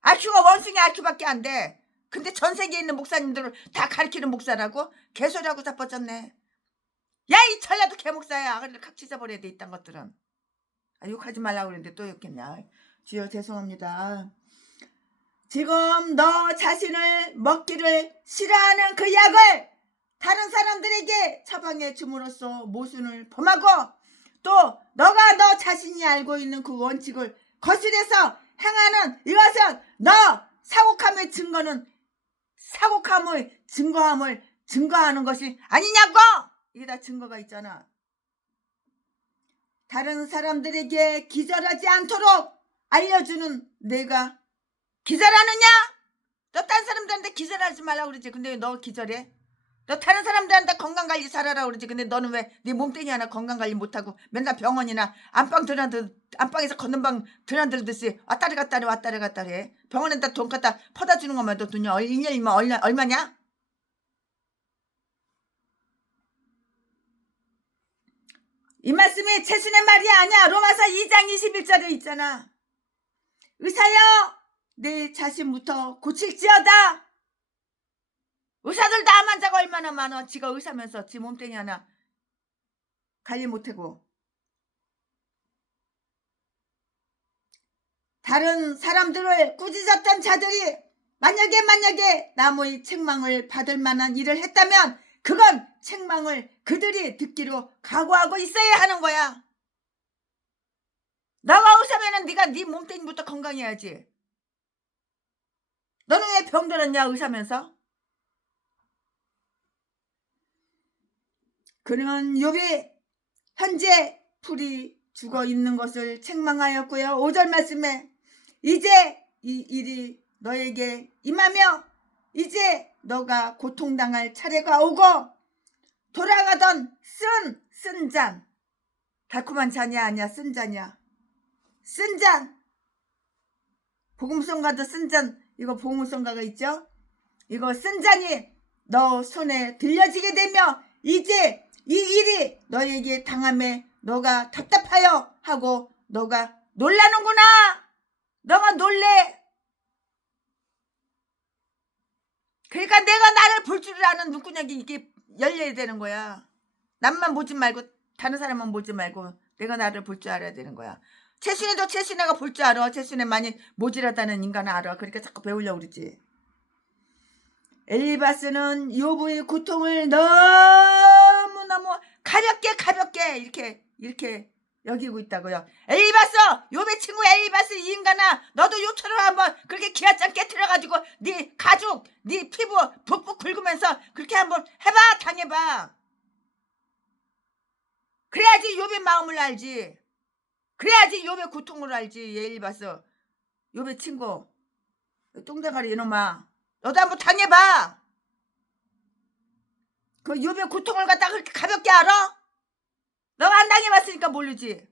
IQ가 원숭이 IQ밖에 안 돼. 근데 전 세계에 있는 목사님들을 다 가르치는 목사라고? 개소리하고 자빠졌네. 야, 이 전라도 개목사야. 아가리를 칵 찢어버려야 돼. 이딴 것들은. 욕하지 말라고 그랬는데 또 욕했냐. 주여 죄송합니다. 지금 너 자신을 먹기를 싫어하는 그 약을 다른 사람들에게 처방해 줌으로써 모순을 범하고, 또 너가 너 자신이 알고 있는 그 원칙을 거슬려서 행하는 이것은 너 사곡함의 증거함을 증거하는 것이 아니냐고. 이게 다 증거가 있잖아. 다른 사람들에게 기절하지 않도록 알려주는 내가 기절하느냐? 너 다른 사람들한테 기절하지 말라고 그러지. 근데 왜 너 기절해? 너 다른 사람들한테 건강관리 잘하라고 그러지. 근데 너는 왜 네 몸뚱이 하나 건강관리 못하고 맨날 병원이나 안방에서 걷는 방 드나들듯이 왔다리 갔다리 해. 병원에다 돈 갖다 퍼다 주는 것만 너 돈이 1년이면 얼마냐? 이 말씀이 최순의 말이 아니야. 로마서 2장 21절에 있잖아. 의사여 내 자신부터 고칠지어다. 의사들 다 암 환자가 얼마나 많아. 지가 의사면서 지 몸뚱이 하나 관리 못하고. 다른 사람들을 꾸짖었던 자들이 만약에 남의 책망을 받을 만한 일을 했다면 그건 책망을 그들이 듣기로 각오하고 있어야 하는 거야. 너가 의사면은 네가 네 몸뚱이부터 건강해야지. 너는 왜 병들었냐 의사면서? 그는 욥이 현재 풀이 죽어 있는 것을 책망하였고요. 5절 말씀에 이제 이 일이 너에게 임하며 이제 너가 고통당할 차례가 오고 돌아가던 쓴 잔, 달콤한 잔이 아니야. 쓴 잔이야. 쓴 잔. 복음성가도 쓴 잔, 이거 복음성가가 있죠? 이거 쓴 잔이 너 손에 들려지게 되며 이제 이 일이 너에게 당함에 너가 답답하여 하고 너가 놀라는구나. 너가 놀래. 그러니까 내가 나를 볼 줄 아는 눈구녕이 이게 열려야 되는 거야. 남만 보지 말고 다른 사람만 보지 말고 내가 나를 볼 줄 알아야 되는 거야. 최순애도 최순애가 볼 줄 알아. 최순애 많이 모질하다는 인간을 알아. 그러니까 자꾸 배우려고 그러지. 엘리바스는 욥의 고통을 너무너무 가볍게 이렇게 여기고 있다고요. 엘리바스, 욥의 친구 엘리바스, 이 인간아, 너도 요처럼 한번 그렇게 기아장 깨트려가지고 네 가죽, 네 피부 북북 긁으면서 그렇게 한번 해봐, 당해봐. 그래야지 욥의 마음을 알지. 그래야지 욥의 고통을 알지. 엘리바스, 욥의 친구, 똥대가리 이놈아, 너도 한번 당해봐. 그 욥의 고통을 갖다가 그렇게 가볍게 알아? 너가 안 당해봤으니까 모르지.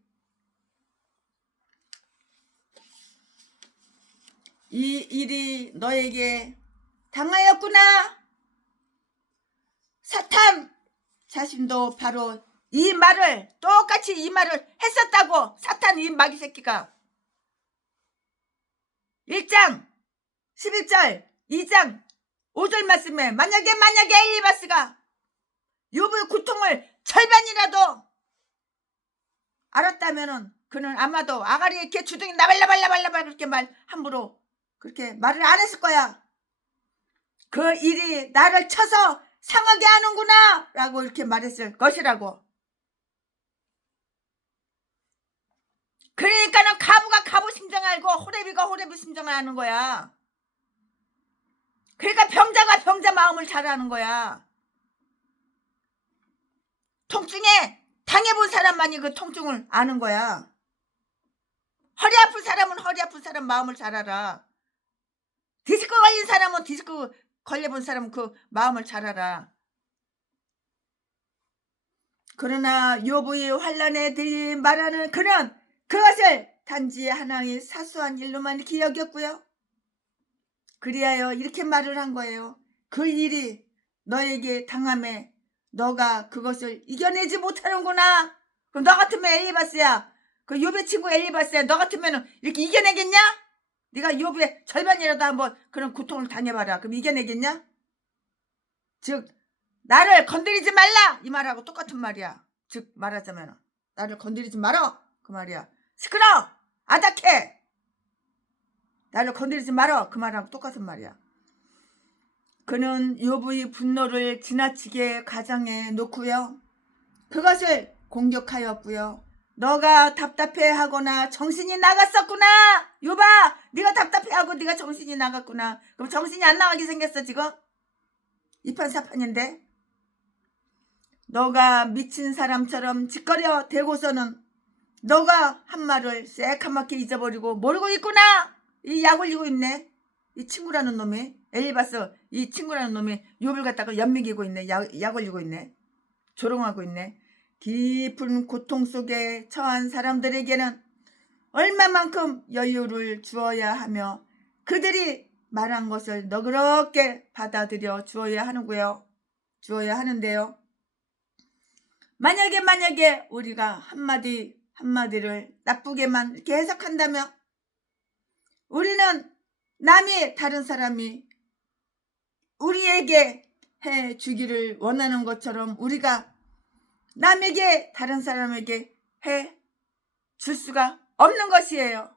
이 일이 너에게 당하였구나. 사탄 자신도 바로 이 말을, 똑같이 이 말을 했었다고. 사탄 이 마귀 새끼가 1장 11절 2장 5절 말씀에 만약에 엘리바스가 욥의 고통을 절반이라도 알았다면은 그는 아마도 아가리에 이렇게 주둥이 나발나발 그렇게 함부로 그렇게 말을 안 했을 거야. 그 일이 나를 쳐서 상하게 하는구나 라고 이렇게 말했을 것이라고. 그러니까는 가부가 가부 심정을 알고 호레비가 호레비 심정을 아는 거야. 그러니까 병자가 병자 마음을 잘 아는 거야. 통증에 당해본 사람만이 그 통증을 아는 거야. 허리 아픈 사람은 허리 아픈 사람 마음을 잘 알아. 디스크 걸린 사람은 디스크 걸려본 사람은 그 마음을 잘 알아. 그러나 욥의 환난에 대해 말하는 그는 그것을 단지 하나의 사소한 일로만 기억했고요. 그리하여 이렇게 말을 한 거예요. 그 일이 너에게 당함에 너가 그것을 이겨내지 못하는구나. 그럼 너 같으면 엘리바스야. 그 욥의 친구 엘리바스야. 너 같으면 이렇게 이겨내겠냐? 네가 욥의 절반이라도 한번 그런 고통을 당해봐라. 그럼 이겨내겠냐? 즉 나를 건드리지 말라 이 말하고 똑같은 말이야. 즉 말하자면 나를 건드리지 말어 그 말이야. 시끄러 아닥해 나를 건드리지 말어 그 말하고 똑같은 말이야. 그는 욥의 분노를 지나치게 가장해 놓고요. 그것을 공격하였고요. 너가 답답해하거나 정신이 나갔었구나. 욥아 네가 답답해하고 네가 정신이 나갔구나. 그럼 정신이 안 나가게 생겼어 지금? 이판사판인데 너가 미친 사람처럼 짓거려 대고서는 너가 한 말을 새카맣게 잊어버리고 모르고 있구나. 이 약 올리고 있네. 이 친구라는 놈이 엘리바스 이 친구라는 놈이 욥을 갖다가 연맥이고 있네. 약 올리고 있네. 조롱하고 있네. 깊은 고통 속에 처한 사람들에게는 얼마만큼 여유를 주어야 하며 그들이 말한 것을 너그럽게 받아들여 주어야 하는고요. 주어야 하는데요. 만약에 우리가 한마디를 나쁘게만 이렇게 해석한다면 우리는 남이 다른 사람이 우리에게 해 주기를 원하는 것처럼 우리가 남에게 다른 사람에게 해 줄 수가 없는 것이에요.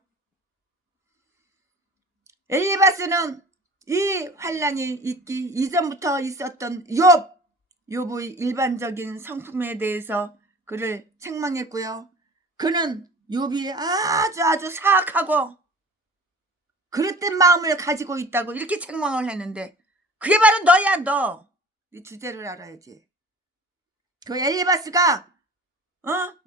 엘리바스는 이 환난이 있기 이전부터 있었던 욥의 일반적인 성품에 대해서 그를 책망했고요. 그는 욥이 아주 사악하고 그릇된 마음을 가지고 있다고 이렇게 책망을 했는데 그게 바로 너야. 너. 네 주제를 알아야지. 그 엘리바스가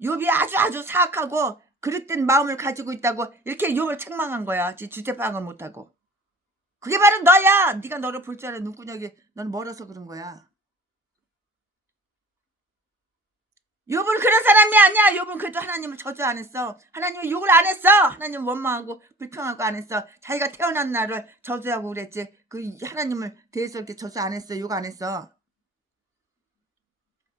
욥이 아주 사악하고 그릇된 마음을 가지고 있다고 이렇게 욥을 책망한 거야. 지 주제 파악을 못하고. 그게 바로 너야. 네가 너를 볼 줄 아는 눈구녕이 넌 멀어서 그런 거야. 욥은 그런 사람이 아니야. 욥은 그래도 하나님을 저주 안 했어. 하나님을 욕을 안 했어. 하나님 원망하고 불평하고 안 했어. 자기가 태어난 날을 저주하고 그랬지. 그 하나님을 대해서 이렇게 저주 안 했어. 욕 안 했어.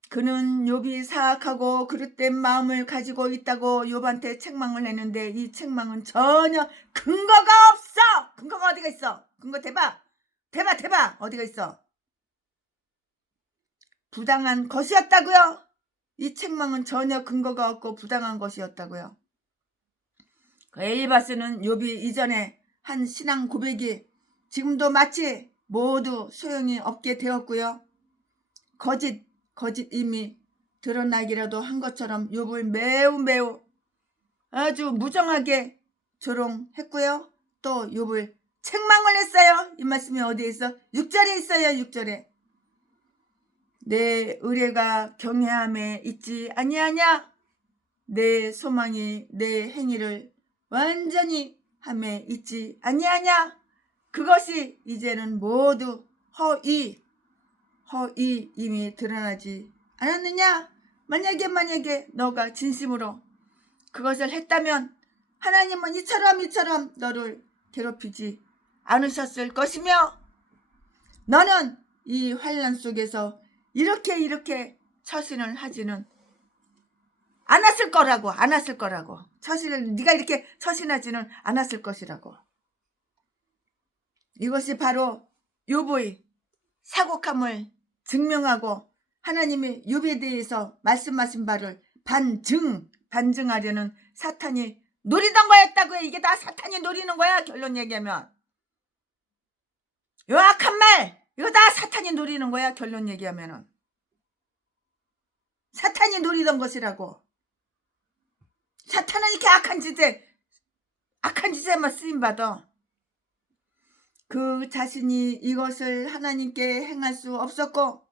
그는 욥이 사악하고 그릇된 마음을 가지고 있다고 욥한테 책망을 했는데 이 책망은 전혀 근거가 없어. 근거가 어디가 있어? 근거 대봐 어디가 있어? 부당한 것이었다고요. 이 책망은 전혀 근거가 없고 부당한 것이었다고요. 그 엘리바스는 욥이 이전에 한 신앙 고백이 지금도 마치 모두 소용이 없게 되었고요. 거짓임이 드러나기라도 한 것처럼 욥을 매우 아주 무정하게 조롱했고요. 또 욥을 책망을 했어요. 이 말씀이 어디에 있어? 6절에 있어요. 6절에. 내 의뢰가 경외함에 있지 아니하냐? 내 소망이 내 행위를 완전히 함에 있지 아니하냐? 그것이 이제는 모두 허위임이 드러나지 않았느냐? 만약에 너가 진심으로 그것을 했다면 하나님은 이처럼 너를 괴롭히지 않으셨을 것이며 너는 이 환난 속에서 이렇게 처신을 하지는 않았을 거라고. 처신을 네가 이렇게 처신하지는 않았을 것이라고. 이것이 바로 욥의 사곡함을 증명하고 하나님이 욥에 대해서 말씀하신 바를 반증하려는 사탄이 노리던 거였다고요. 이게 다 사탄이 노리는 거야. 결론 얘기하면. 요 악한 말 이거 다 사탄이 노리는 거야. 결론 얘기하면은. 사탄이 노리던 것이라고. 사탄은 이렇게 악한 짓에만 쓰임받아. 그 자신이 이것을 하나님께 행할 수 없었고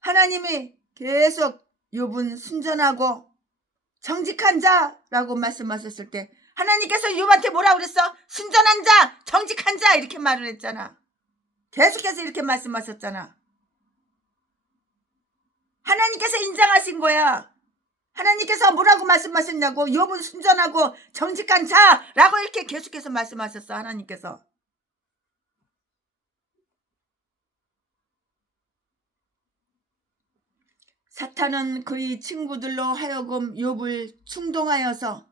하나님이 계속 욥은 순전하고 정직한 자라고 말씀하셨을 때 하나님께서 욥한테 뭐라고 그랬어? 순전한 자, 정직한 자 이렇게 말을 했잖아. 계속해서 이렇게 말씀하셨잖아. 하나님께서 인정하신 거야. 하나님께서 뭐라고 말씀하셨냐고. 욥은 순전하고 정직한 자라고 이렇게 계속해서 말씀하셨어. 하나님께서. 사탄은 그의 친구들로 하여금 욥을 충동하여서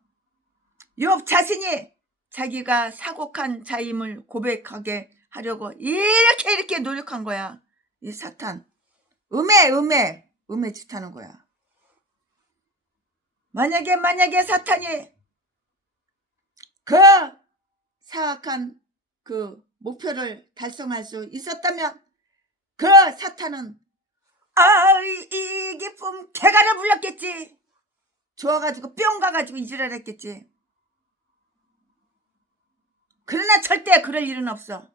욥 자신이 자기가 사곡한 자임을 고백하게 하려고 이렇게 노력한 거야. 이 사탄. 음에 짓하는 거야. 만약에 사탄이 그 사악한 그 목표를 달성할 수 있었다면 그 사탄은 이 기쁨 개가를 불렀겠지. 좋아가지고 뿅 가가지고 이지랄 했겠지. 그러나 절대 그럴 일은 없어.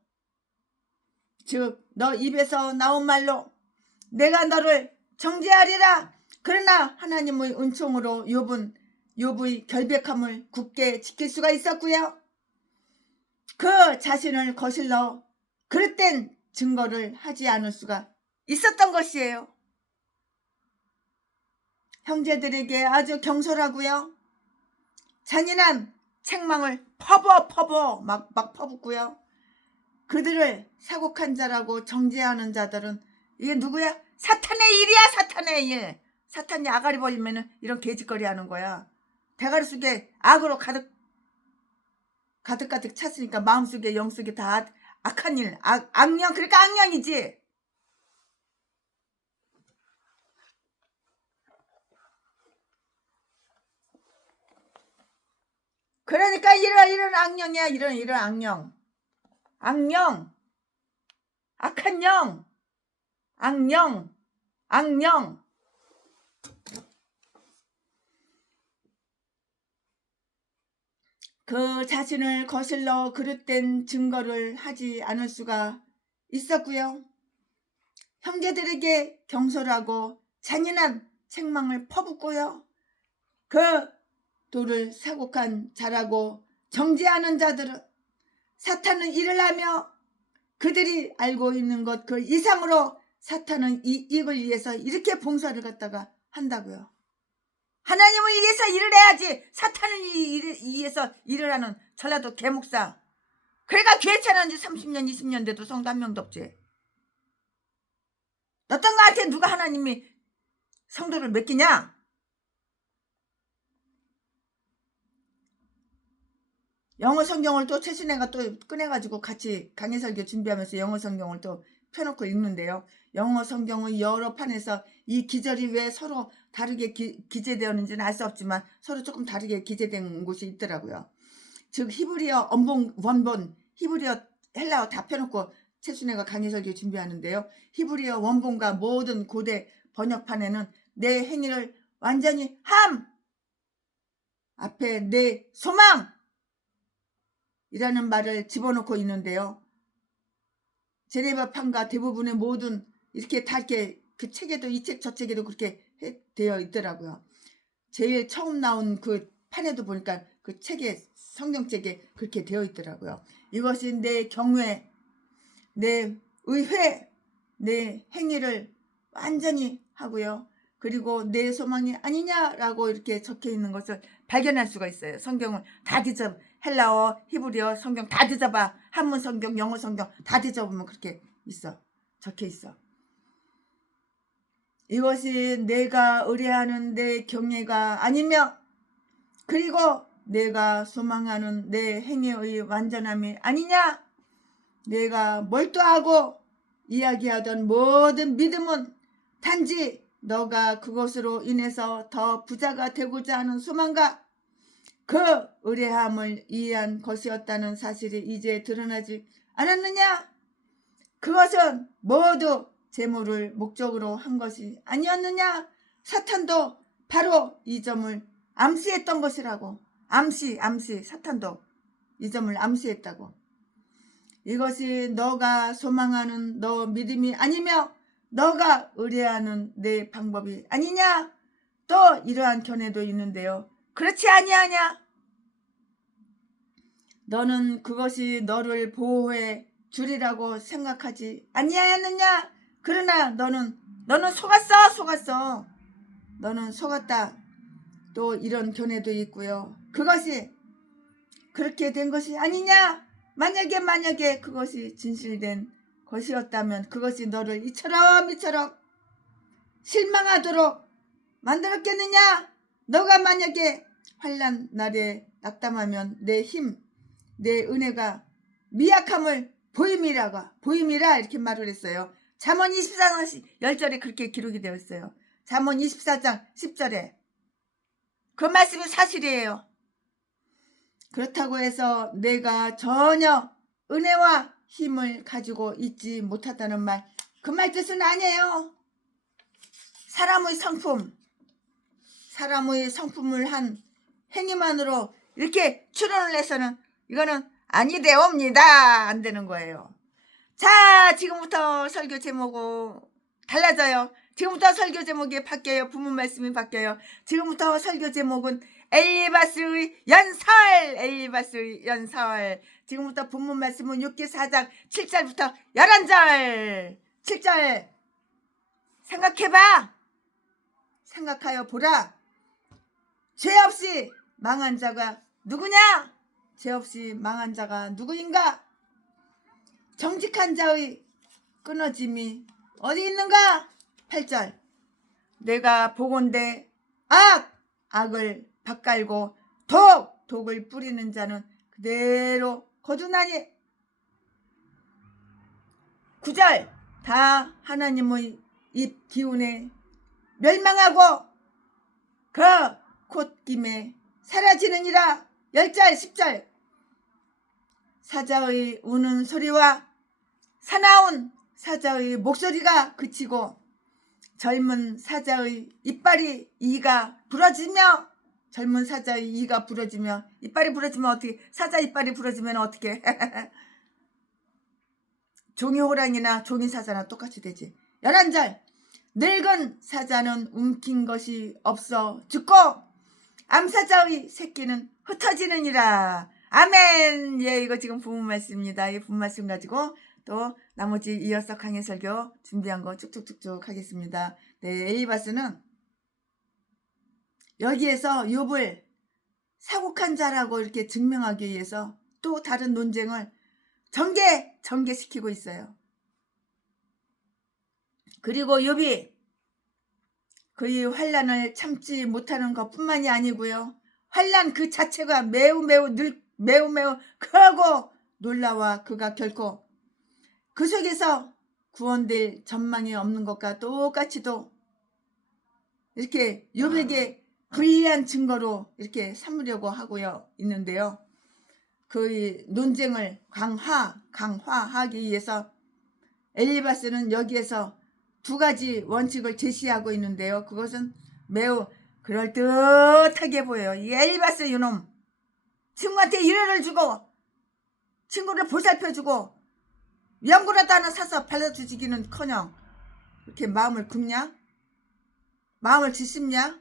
즉 너 입에서 나온 말로 내가 너를 정죄하리라. 그러나 하나님의 은총으로 욥의 결백함을 굳게 지킬 수가 있었고요. 그 자신을 거슬러 그릇된 증거를 하지 않을 수가 있었던 것이에요. 형제들에게 아주 경솔하고요. 잔인한 책망을 퍼부어 막 퍼붓고요. 그들을 사곡한 자라고 정죄하는 자들은 이게 누구야? 사탄의 일이야. 사탄의 일. 사탄이 아가리 벌리면 이런 개짓거리 하는 거야. 대가리 속에 악으로 가득 찼으니까 마음속에 영속에 다 악한 일, 악령. 그러니까 악령이지. 그러니까 이런 악령이야. 이런 악령. 악한 영. 악령. 그 자신을 거슬러 그릇된 증거를 하지 않을 수가 있었고요. 형제들에게 경솔하고 잔인한 책망을 퍼붓고요. 그 도를 사곡한 자라고 정죄하는 자들은 사탄은 일을 하며 그들이 알고 있는 것 그 이상으로 사탄은 이 이익을 위해서 이렇게 봉사를 갖다가 한다고요. 하나님을 위해서 일을 해야지. 사탄을 위해서 일을 하는 전라도 개목사. 그러니까 교회 차려온 지 30년 20년 돼도 성도 한 명도 없지. 어떤 거한테 누가 하나님이 성도를 맡기냐? 영어 성경을 또 최신애가 또 꺼내가지고 같이 강의 설교 준비하면서 영어 성경을 또 펴놓고 읽는데요. 영어 성경은 여러 판에서 이 기절이 왜 서로 다르게 기재되었는지는 알 수 없지만 서로 조금 다르게 기재된 곳이 있더라고요. 즉 히브리어 원본 히브리어 헬라어 다 펴놓고 최순애가 강해설교 준비하는데요. 히브리어 원본과 모든 고대 번역판에는 내 행위를 완전히 함 앞에 내 소망 이라는 말을 집어넣고 있는데요. 제네바판과 대부분의 모든 이렇게 다 이렇게 그 책에도 이 책 저 책에도 그렇게 되어 있더라고요. 제일 처음 나온 그 판에도 보니까 그 책에 성경책에 그렇게 되어 있더라고요. 이것이 내 경외, 내 의회, 내 행위를 완전히 하고요. 그리고 내 소망이 아니냐라고 이렇게 적혀 있는 것을 발견할 수가 있어요. 성경을 다 뒤져 헬라어, 히브리어 성경 다 뒤져봐. 한문 성경, 영어 성경 다 뒤져보면 그렇게 있어. 적혀 있어. 이것이 내가 의뢰하는 내 경외가 아니며 그리고 내가 소망하는 내 행위의 완전함이 아니냐? 내가 몰두하고 이야기하던 모든 믿음은 단지 너가 그것으로 인해서 더 부자가 되고자 하는 소망과 그 의뢰함을 이해한 것이었다는 사실이 이제 드러나지 않았느냐? 그것은 모두 재물을 목적으로 한 것이 아니었느냐? 사탄도 바로 이 점을 암시했던 것이라고. 암시 사탄도 이 점을 암시했다고. 이것이 너가 소망하는 너 믿음이 아니며 너가 의뢰하는 내 방법이 아니냐? 또 이러한 견해도 있는데요. 그렇지 아니하냐? 너는 그것이 너를 보호해 주리라고 생각하지 아니하였느냐? 그러나 너는 속았어. 너는 속았다. 또 이런 견해도 있고요. 그것이 그렇게 된 것이 아니냐? 만약에 그것이 진실된 것이었다면 그것이 너를 이처럼 실망하도록 만들었겠느냐? 너가 만약에 환난 날에 낙담하면 내 힘, 내 은혜가 미약함을 보임이라 이렇게 말을 했어요. 잠언 24장 10절에 그렇게 기록이 되어 있어요. 잠언 24장 10절에 그 말씀이 사실이에요. 그렇다고 해서 내가 전혀 은혜와 힘을 가지고 있지 못하다는 말, 그 말 뜻은 아니에요. 사람의 성품을 한 행위만으로 이렇게 추론을 해서는 이거는 아니되옵니다. 안 되는 거예요. 자, 지금부터 설교 제목은 달라져요. 지금부터 설교 제목이 바뀌어요. 부문 말씀이 바뀌어요. 지금부터 설교 제목은 엘리바스의 연설. 지금부터 본문 말씀은 6기 4장 7절부터 11절. 7절 생각해봐. 생각하여 보라. 죄 없이 망한 자가 누구냐? 죄 없이 망한 자가 누구인가? 정직한 자의 끊어짐이 어디 있는가? 8절 내가 보건대 악을 밭갈고 독을 뿌리는 자는 그대로 거두나니. 9절 다 하나님의 입 기운에 멸망하고 그 콧김에 사라지느니라. 10절 10절 사자의 우는 소리와 사나운 사자의 목소리가 그치고 젊은 사자의 이가 부러지며 이빨이 부러지면 어떻게, 사자 이빨이 부러지면 어떻게 종이 호랑이나 종이 사자나 똑같이 되지. 11절 늙은 사자는 움킨 것이 없어 죽고 암사자의 새끼는 흩어지느니라. 아멘. 예, 이거 지금 부문 말씀입니다. 이 부문 말씀 가지고 또 나머지 이어서 강해 설교 준비한 거 쭉쭉쭉쭉 하겠습니다. 네, 엘리바스는 여기에서 욥을 사곡한 자라고 이렇게 증명하기 위해서 또 다른 논쟁을 전개시키고 있어요. 그리고 욥이 그의 환난을 참지 못하는 것뿐만이 아니고요. 환난 그 자체가 매우 크고 놀라워 그가 결코 그 속에서 구원될 전망이 없는 것과 똑같이도 이렇게 욥에게 불리한 증거로 이렇게 삼으려고 하고요 있는데요. 그 논쟁을 강화하기 위해서 엘리바스는 여기에서 두 가지 원칙을 제시하고 있는데요. 그것은 매우 그럴듯하게 보여요. 이 엘리바스 이놈, 친구한테 위로를 주고 친구를 보살펴주고 연구라도 하나 사서 발라주기는커녕 이렇게 마음을 굽냐? 마음을 짓습냐?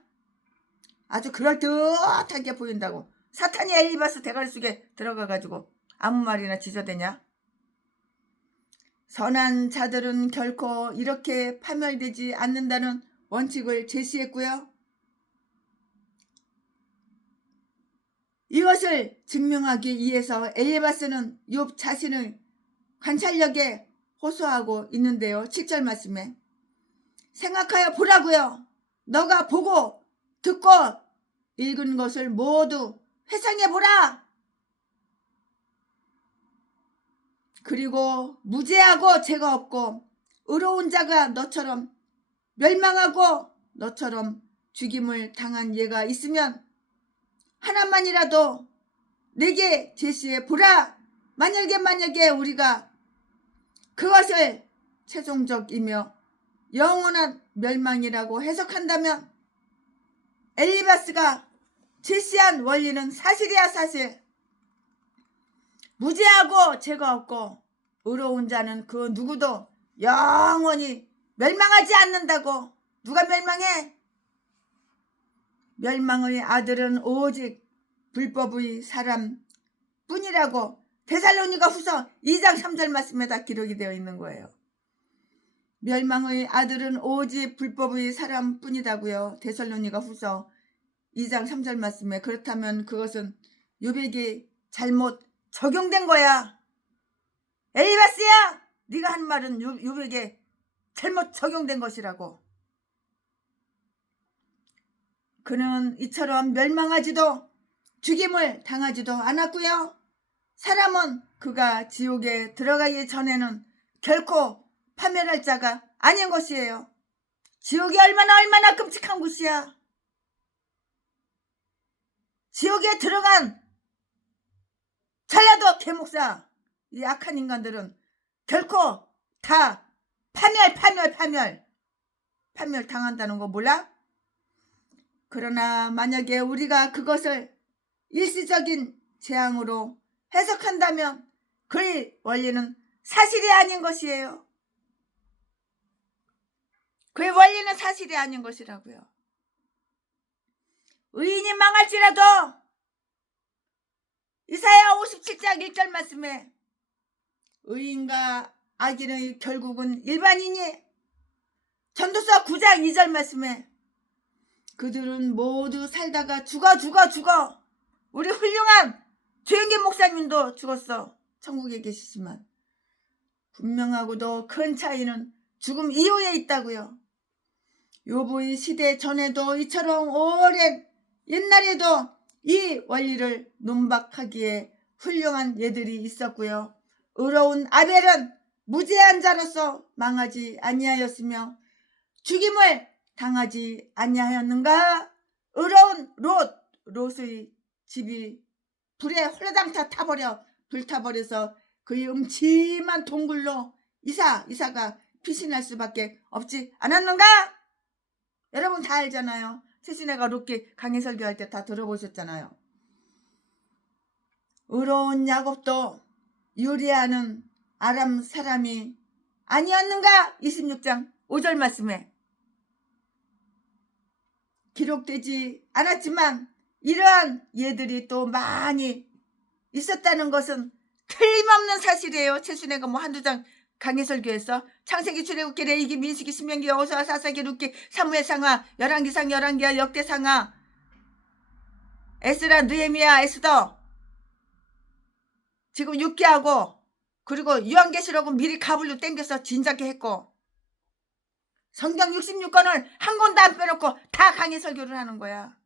아주 그럴듯하게 보인다고. 사탄이 엘리바스 대가리 속에 들어가가지고 아무 말이나 지저대냐? 선한 자들은 결코 이렇게 파멸되지 않는다는 원칙을 제시했고요. 이것을 증명하기 위해서 엘리바스는 욥 자신의 관찰력에 호소하고 있는데요. 7절 말씀에 생각하여 보라고요. 너가 보고 듣고 읽은 것을 모두 회상해 보라. 그리고 무죄하고 죄가 없고 의로운 자가 너처럼 멸망하고 너처럼 죽임을 당한 예가 있으면 하나만이라도 내게 제시해 보라. 만약에 우리가 그것을 최종적이며 영원한 멸망이라고 해석한다면 엘리바스가 제시한 원리는 사실이야, 사실. 무죄하고 죄가 없고 의로운 자는 그 누구도 영원히 멸망하지 않는다고. 누가 멸망해? 멸망의 아들은 오직 불법의 사람 뿐이라고 데살로니가 후서 2장 3절 말씀에 다 기록이 되어 있는 거예요. 멸망의 아들은 오직 불법의 사람 뿐이다고요. 데살로니가 후서 2장 3절 말씀에. 그렇다면 그것은 욥에게 잘못 적용된 거야. 엘리바스야, 네가 한 말은 욥에게 잘못 적용된 것이라고. 그는 이처럼 멸망하지도 죽임을 당하지도 않았고요. 사람은 그가 지옥에 들어가기 전에는 결코 파멸할 자가 아닌 것이에요. 지옥이 얼마나 끔찍한 곳이야. 지옥에 들어간 전라도 개목사, 이 악한 인간들은 결코 다 파멸 당한다는 거 몰라? 그러나 만약에 우리가 그것을 일시적인 재앙으로 해석한다면 그의 원리는 사실이 아닌 것이에요. 그의 원리는 사실이 아닌 것이라고요. 의인이 망할지라도 이사야 57장 1절 말씀에 의인과 악인의 결국은 일반이니, 전도서 9장 2절 말씀에 그들은 모두 살다가 죽어. 우리 훌륭한 조영기 목사님도 죽었어. 천국에 계시지만 분명하고도 큰 차이는 죽음 이후에 있다고요. 욥의 시대 전에도 이처럼 오랜 옛날에도 이 원리를 논박하기에 훌륭한 예들이 있었고요. 의로운 아벨은 무죄한 자로서 망하지 아니하였으며 죽임을 당하지 아니하였는가? 의로운 롯의 집이 불에 홀라당 불타버려서 그의 음침한 동굴로 이사가 피신할 수밖에 없지 않았는가? 여러분 다 알잖아요. 최신애가 롯기 강의 설교할 때 다 들어보셨잖아요. 의로운 야곱도 유리아는 아람 사람이 아니었는가? 26장 5절 말씀에 기록되지 않았지만 이러한 예들이 또 많이 있었다는 것은 틀림없는 사실이에요. 최순애가 한두 장 강의 설교에서 창세기, 출애굽기, 레위기, 민수기, 신명기, 여호수아, 사사기, 룻기, 사무엘상하, 열왕기상, 열왕기하, 역대상하, 에스라, 느헤미야, 에스더, 지금 6기하고 그리고 요한계시록은 미리 가불로 땡겨서 진작에 했고 성경 66권을 한 권도 안 빼놓고 다 강의 설교를 하는 거야.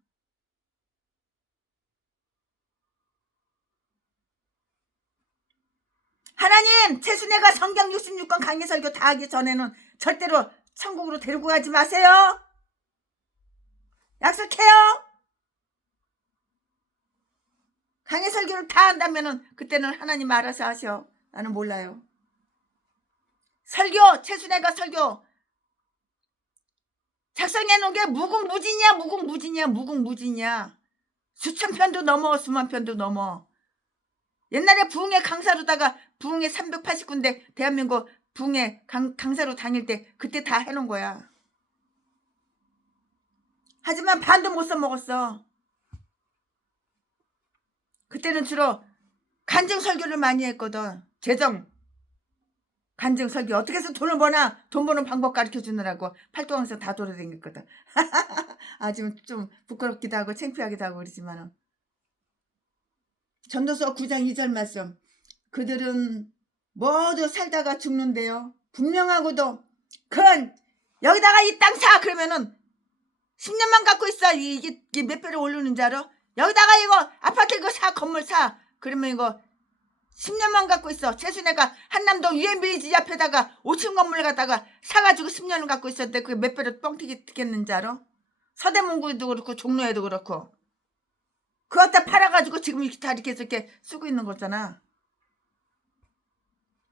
하나님, 최순애가 성경 66권 강의 설교 다 하기 전에는 절대로 천국으로 데리고 가지 마세요. 약속해요. 강의 설교를 다 한다면은 그때는 하나님 알아서 하셔. 나는 몰라요. 설교, 최순애가 설교 작성해 놓은 게 무궁무진이야. 수천 편도 넘어, 수만 편도 넘어. 옛날에 부흥회 강사로다가 부흥회 380군데 대한민국 부흥회 강사로 다닐 때 그때 다 해놓은 거야. 하지만 반도 못 써먹었어. 그때는 주로 간증 설교를 많이 했거든. 재정 간증 설교 어떻게 해서 돈을 버나 돈 버는 방법 가르쳐 주느라고 팔도강사 다 돌아다녔거든. 지금 좀 부끄럽기도 하고 창피하기도 하고 그러지만은 전도서 9장 2절 말씀. 그들은 모두 살다가 죽는데요. 분명하고도 큰 여기다가 이 땅 사 그러면은 10년만 갖고 있어. 이게 몇 배를 오르는 줄 알아? 여기다가 이거 아파트 이거 사 건물 사 그러면 이거 10년만 갖고 있어. 최순애가 한남동 UMBG 앞에다가 5층 건물 갖다가 사가지고 10년을 갖고 있었는데 그게 몇 배로 뻥튀기 튀겠는지 알아? 서대문구도 그렇고 종로에도 그렇고 그거 다 팔아가지고 지금 이렇게 다 이렇게 쓰고 있는 거잖아.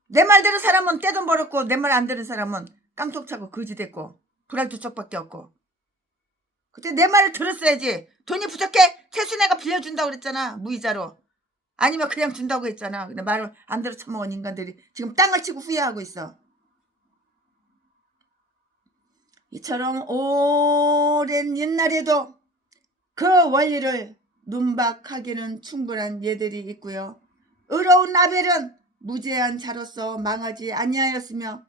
내 말대로 사람은 떼돈 벌었고 내 말 안 되는 사람은 깡통 차고 거지 됐고 불알 두 척밖에 없고. 그때 내 말을 들었어야지. 돈이 부족해 최순애가 빌려준다고 그랬잖아. 무이자로. 아니면 그냥 준다고 했잖아. 근데 말을 안 들어 처먹은 인간들이 지금 땅을 치고 후회하고 있어. 이처럼 오랜 옛날에도 그 원리를 눈박하기는 충분한 예들이 있고요. 의로운 아벨은 무죄한 자로서 망하지 아니하였으며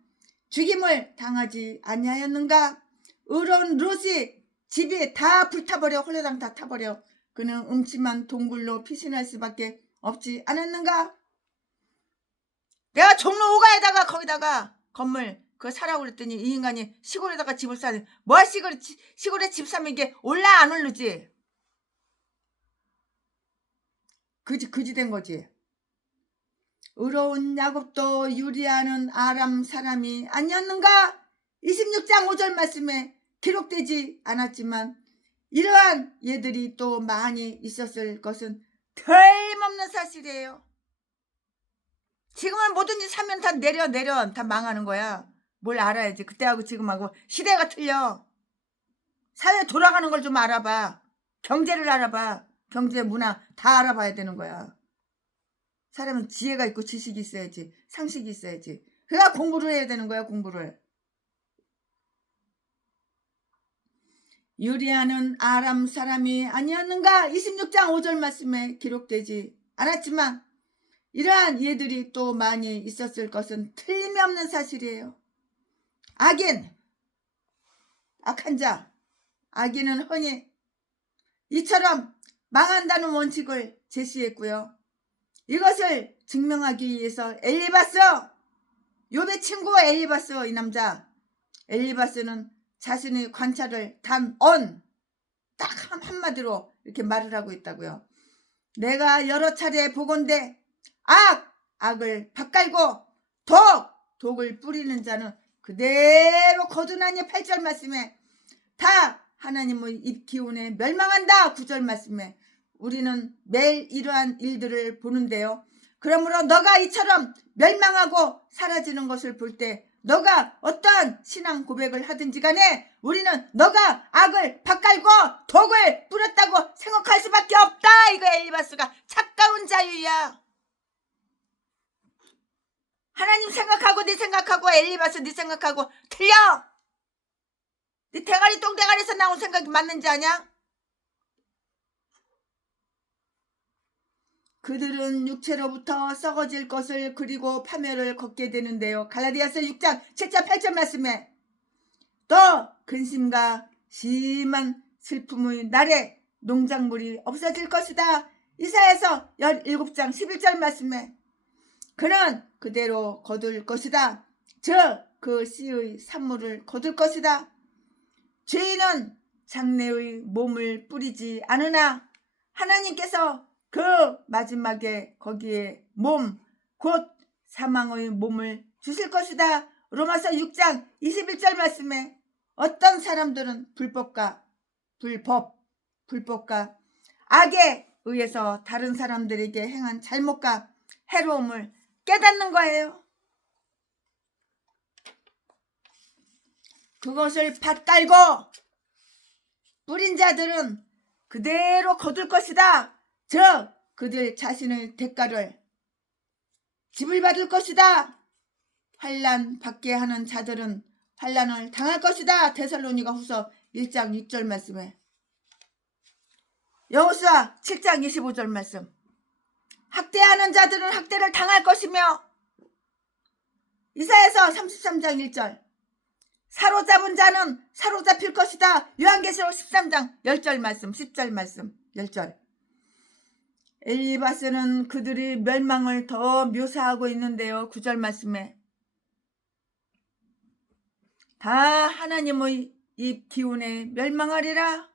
죽임을 당하지 아니하였는가? 의로운 롯이 집이 다 불타버려 홀라당 다 타버려 그는 음침한 동굴로 피신할 수밖에 없지 않았는가? 내가 종로 5가에다가 거기다가 건물 그거 사라고 그랬더니 이 인간이 시골에다가 집을 사는 뭐야 시골에 집 사면 이게 올라 안 오르지? 그지 된 거지. 의로운 야곱도 유리하는 아람 사람이 아니었는가? 26장 5절 말씀에 기록되지 않았지만 이러한 예들이 또 많이 있었을 것은 틀림없는 사실이에요. 지금은 뭐든지 사면 다 내려 다 망하는 거야. 뭘 알아야지. 그때하고 지금하고 시대가 틀려. 사회 돌아가는 걸 좀 알아봐. 경제를 알아봐. 경제 문화 다 알아봐야 되는 거야. 사람은 지혜가 있고 지식이 있어야지. 상식이 있어야지. 그래야 공부를 해야 되는 거야. 공부를. 유리하는 아람 사람이 아니었는가? 26장 5절 말씀에 기록되지 않았지만 이러한 예들이 또 많이 있었을 것은 틀림없는 사실이에요. 악인, 악한 자, 악인은 흔히 이처럼 망한다는 원칙을 제시했고요. 이것을 증명하기 위해서 엘리바스, 욥의 친구 엘리바스 이 남자 엘리바스는 자신의 관찰을 딱 한마디로 이렇게 말을 하고 있다고요. 내가 여러 차례 보건대 악을 밭갈고 독을 뿌리는 자는 그대로 거두나니 8절 말씀에 다 하나님의 입 기운에 멸망한다 9절 말씀에 우리는 매일 이러한 일들을 보는데요. 그러므로 너가 이처럼 멸망하고 사라지는 것을 볼 때 너가 어떠한 신앙 고백을 하든지 간에 우리는 너가 악을 밭갈고 독을 뿌렸다고 생각할 수밖에 없다. 이거 엘리바스가 차가운 자유야. 하나님 생각하고 네 생각하고 엘리바스 네 생각하고 틀려. 네 대가리 똥대가리에서 나온 생각이 맞는지 아냐? 그들은 육체로부터 썩어질 것을 그리고 파멸을 걷게 되는데요. 갈라디아서 6장 7절 8절 말씀에 또 근심과 심한 슬픔의 날에 농작물이 없어질 것이다. 이사야서 17장 11절 말씀에 그는 그대로 거둘 것이다. 즉 그 씨의 산물을 거둘 것이다. 죄인은 장래의 몸을 뿌리지 않으나 하나님께서 그 마지막에 거기에 곧 사망의 몸을 주실 것이다. 로마서 6장 21절 말씀에 어떤 사람들은 불법과 악에 의해서 다른 사람들에게 행한 잘못과 해로움을 깨닫는 거예요. 그것을 밭 깔고 뿌린 자들은 그대로 거둘 것이다. 즉 그들 자신의 대가를 집을 받을 것이다. 환난 받게 하는 자들은 환난을 당할 것이다. 데살로니가 후서 1장 6절 말씀에, 여호수아 7장 25절 말씀, 학대하는 자들은 학대를 당할 것이며, 이사야서 33장 1절, 사로잡은 자는 사로잡힐 것이다. 요한계시록 13장 10절 말씀, 10절 말씀, 10절. 엘리바스는 그들이 멸망을 더 묘사하고 있는데요. 9절 말씀에, 다 하나님의 입 기운에 멸망하리라.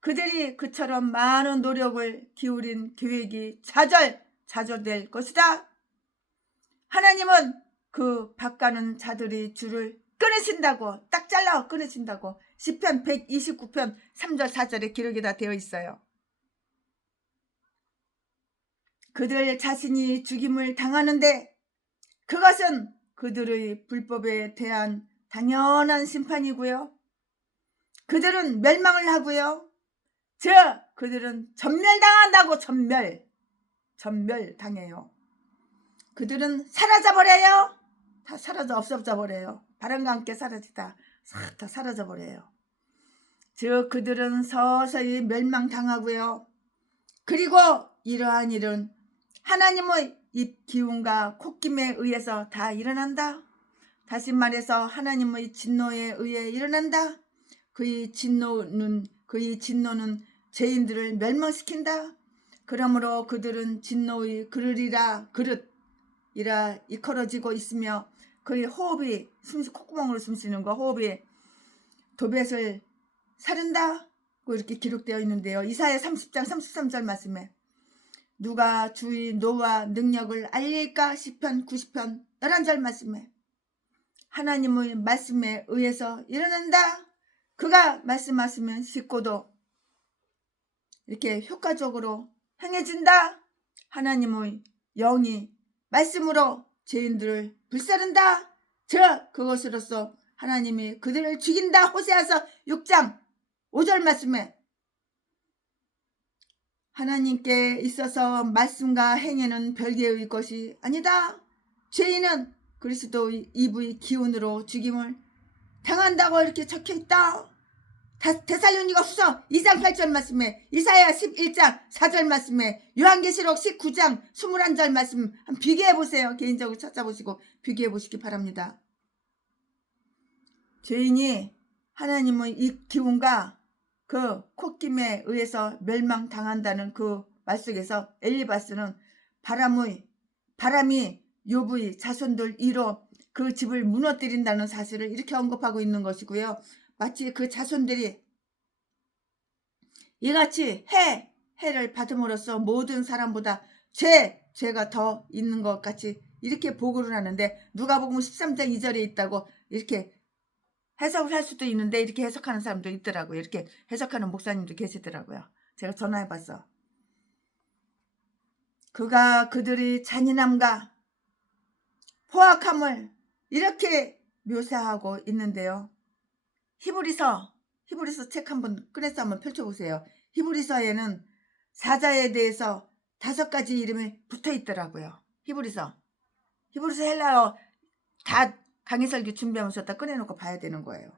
그들이 그처럼 많은 노력을 기울인 계획이 좌절될 것이다. 하나님은 그 밭가는 자들이 줄을 끊으신다고, 딱 잘라 끊으신다고 시편 129편 3절 4절에 기록이 다 되어 있어요. 그들 자신이 죽임을 당하는데 그것은 그들의 불법에 대한 당연한 심판이고요. 그들은 멸망을 하고요. 즉 그들은 전멸당한다고, 전멸당해요. 그들은 사라져버려요. 다 사라져, 없어져버려요. 바람과 함께 사라지다 다 사라져버려요. 즉 그들은 서서히 멸망당하고요. 그리고 이러한 일은 하나님의 입 기운과 콧김에 의해서 다 일어난다. 다시 말해서 하나님의 진노에 의해 일어난다. 그의 진노는 죄인들을 멸망시킨다. 그러므로 그들은 진노의 그릇이라 이끌어지고 있으며 그의 호흡이 콧구멍으로 숨쉬는 거, 호흡이 도벳을 사른다. 이렇게 기록되어 있는데요. 이사야 30장 33절 말씀에, 누가 주의 노와 능력을 알릴까? 시편 90편 11절 말씀에, 하나님의 말씀에 의해서 일어난다. 그가 말씀하시면 쉽고도 이렇게 효과적으로 행해진다. 하나님의 영이 말씀으로 죄인들을 불사른다. 즉 그것으로서 하나님이 그들을 죽인다. 호세아서 6장 5절 말씀에, 하나님께 있어서 말씀과 행위는 별개의 것이 아니다. 죄인은 그리스도의 입의 기운으로 죽임을 당한다고 이렇게 적혀있다. 데살로니가 후서 2장 8절 말씀에, 이사야 11장 4절 말씀에, 요한계시록 19장 21절 말씀 한번 비교해보세요. 개인적으로 찾아보시고 비교해보시기 바랍니다. 죄인이 하나님의 이 기운과 그 콧김에 의해서 멸망당한다는 그 말 속에서 엘리바스는 바람이 욥의 자손들 이로 그 집을 무너뜨린다는 사실을 이렇게 언급하고 있는 것이고요. 마치 그 자손들이 이같이 해를 받음으로써 모든 사람보다 죄가 더 있는 것 같이 이렇게 보고를 하는데, 누가복음 13장 2절에 있다고 이렇게 해석을 할 수도 있는데 이렇게 해석하는 사람도 있더라고요. 이렇게 해석하는 목사님도 계시더라고요. 제가 전화해봤어. 그가 그들의 잔인함과 포악함을 이렇게 묘사하고 있는데요. 히브리서 책 한번 꺼내서 한번 펼쳐보세요. 히브리서에는 사자에 대해서 5가지 이름이 붙어 있더라고요. 히브리서 헬라어 다 강의설교 준비하면서 다 꺼내놓고 봐야 되는 거예요.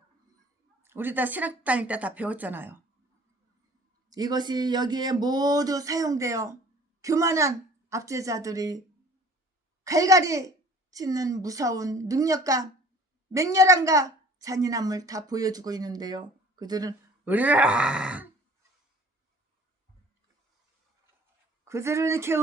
우리 다 신학 다닐 때 다 배웠잖아요. 이것이 여기에 모두 사용되어 교만한 압제자들이 갈갈이 짖는 무서운 능력과 맹렬함과 잔인함을 다 보여주고 있는데요. 그들은 으르렁, 그들은 이렇게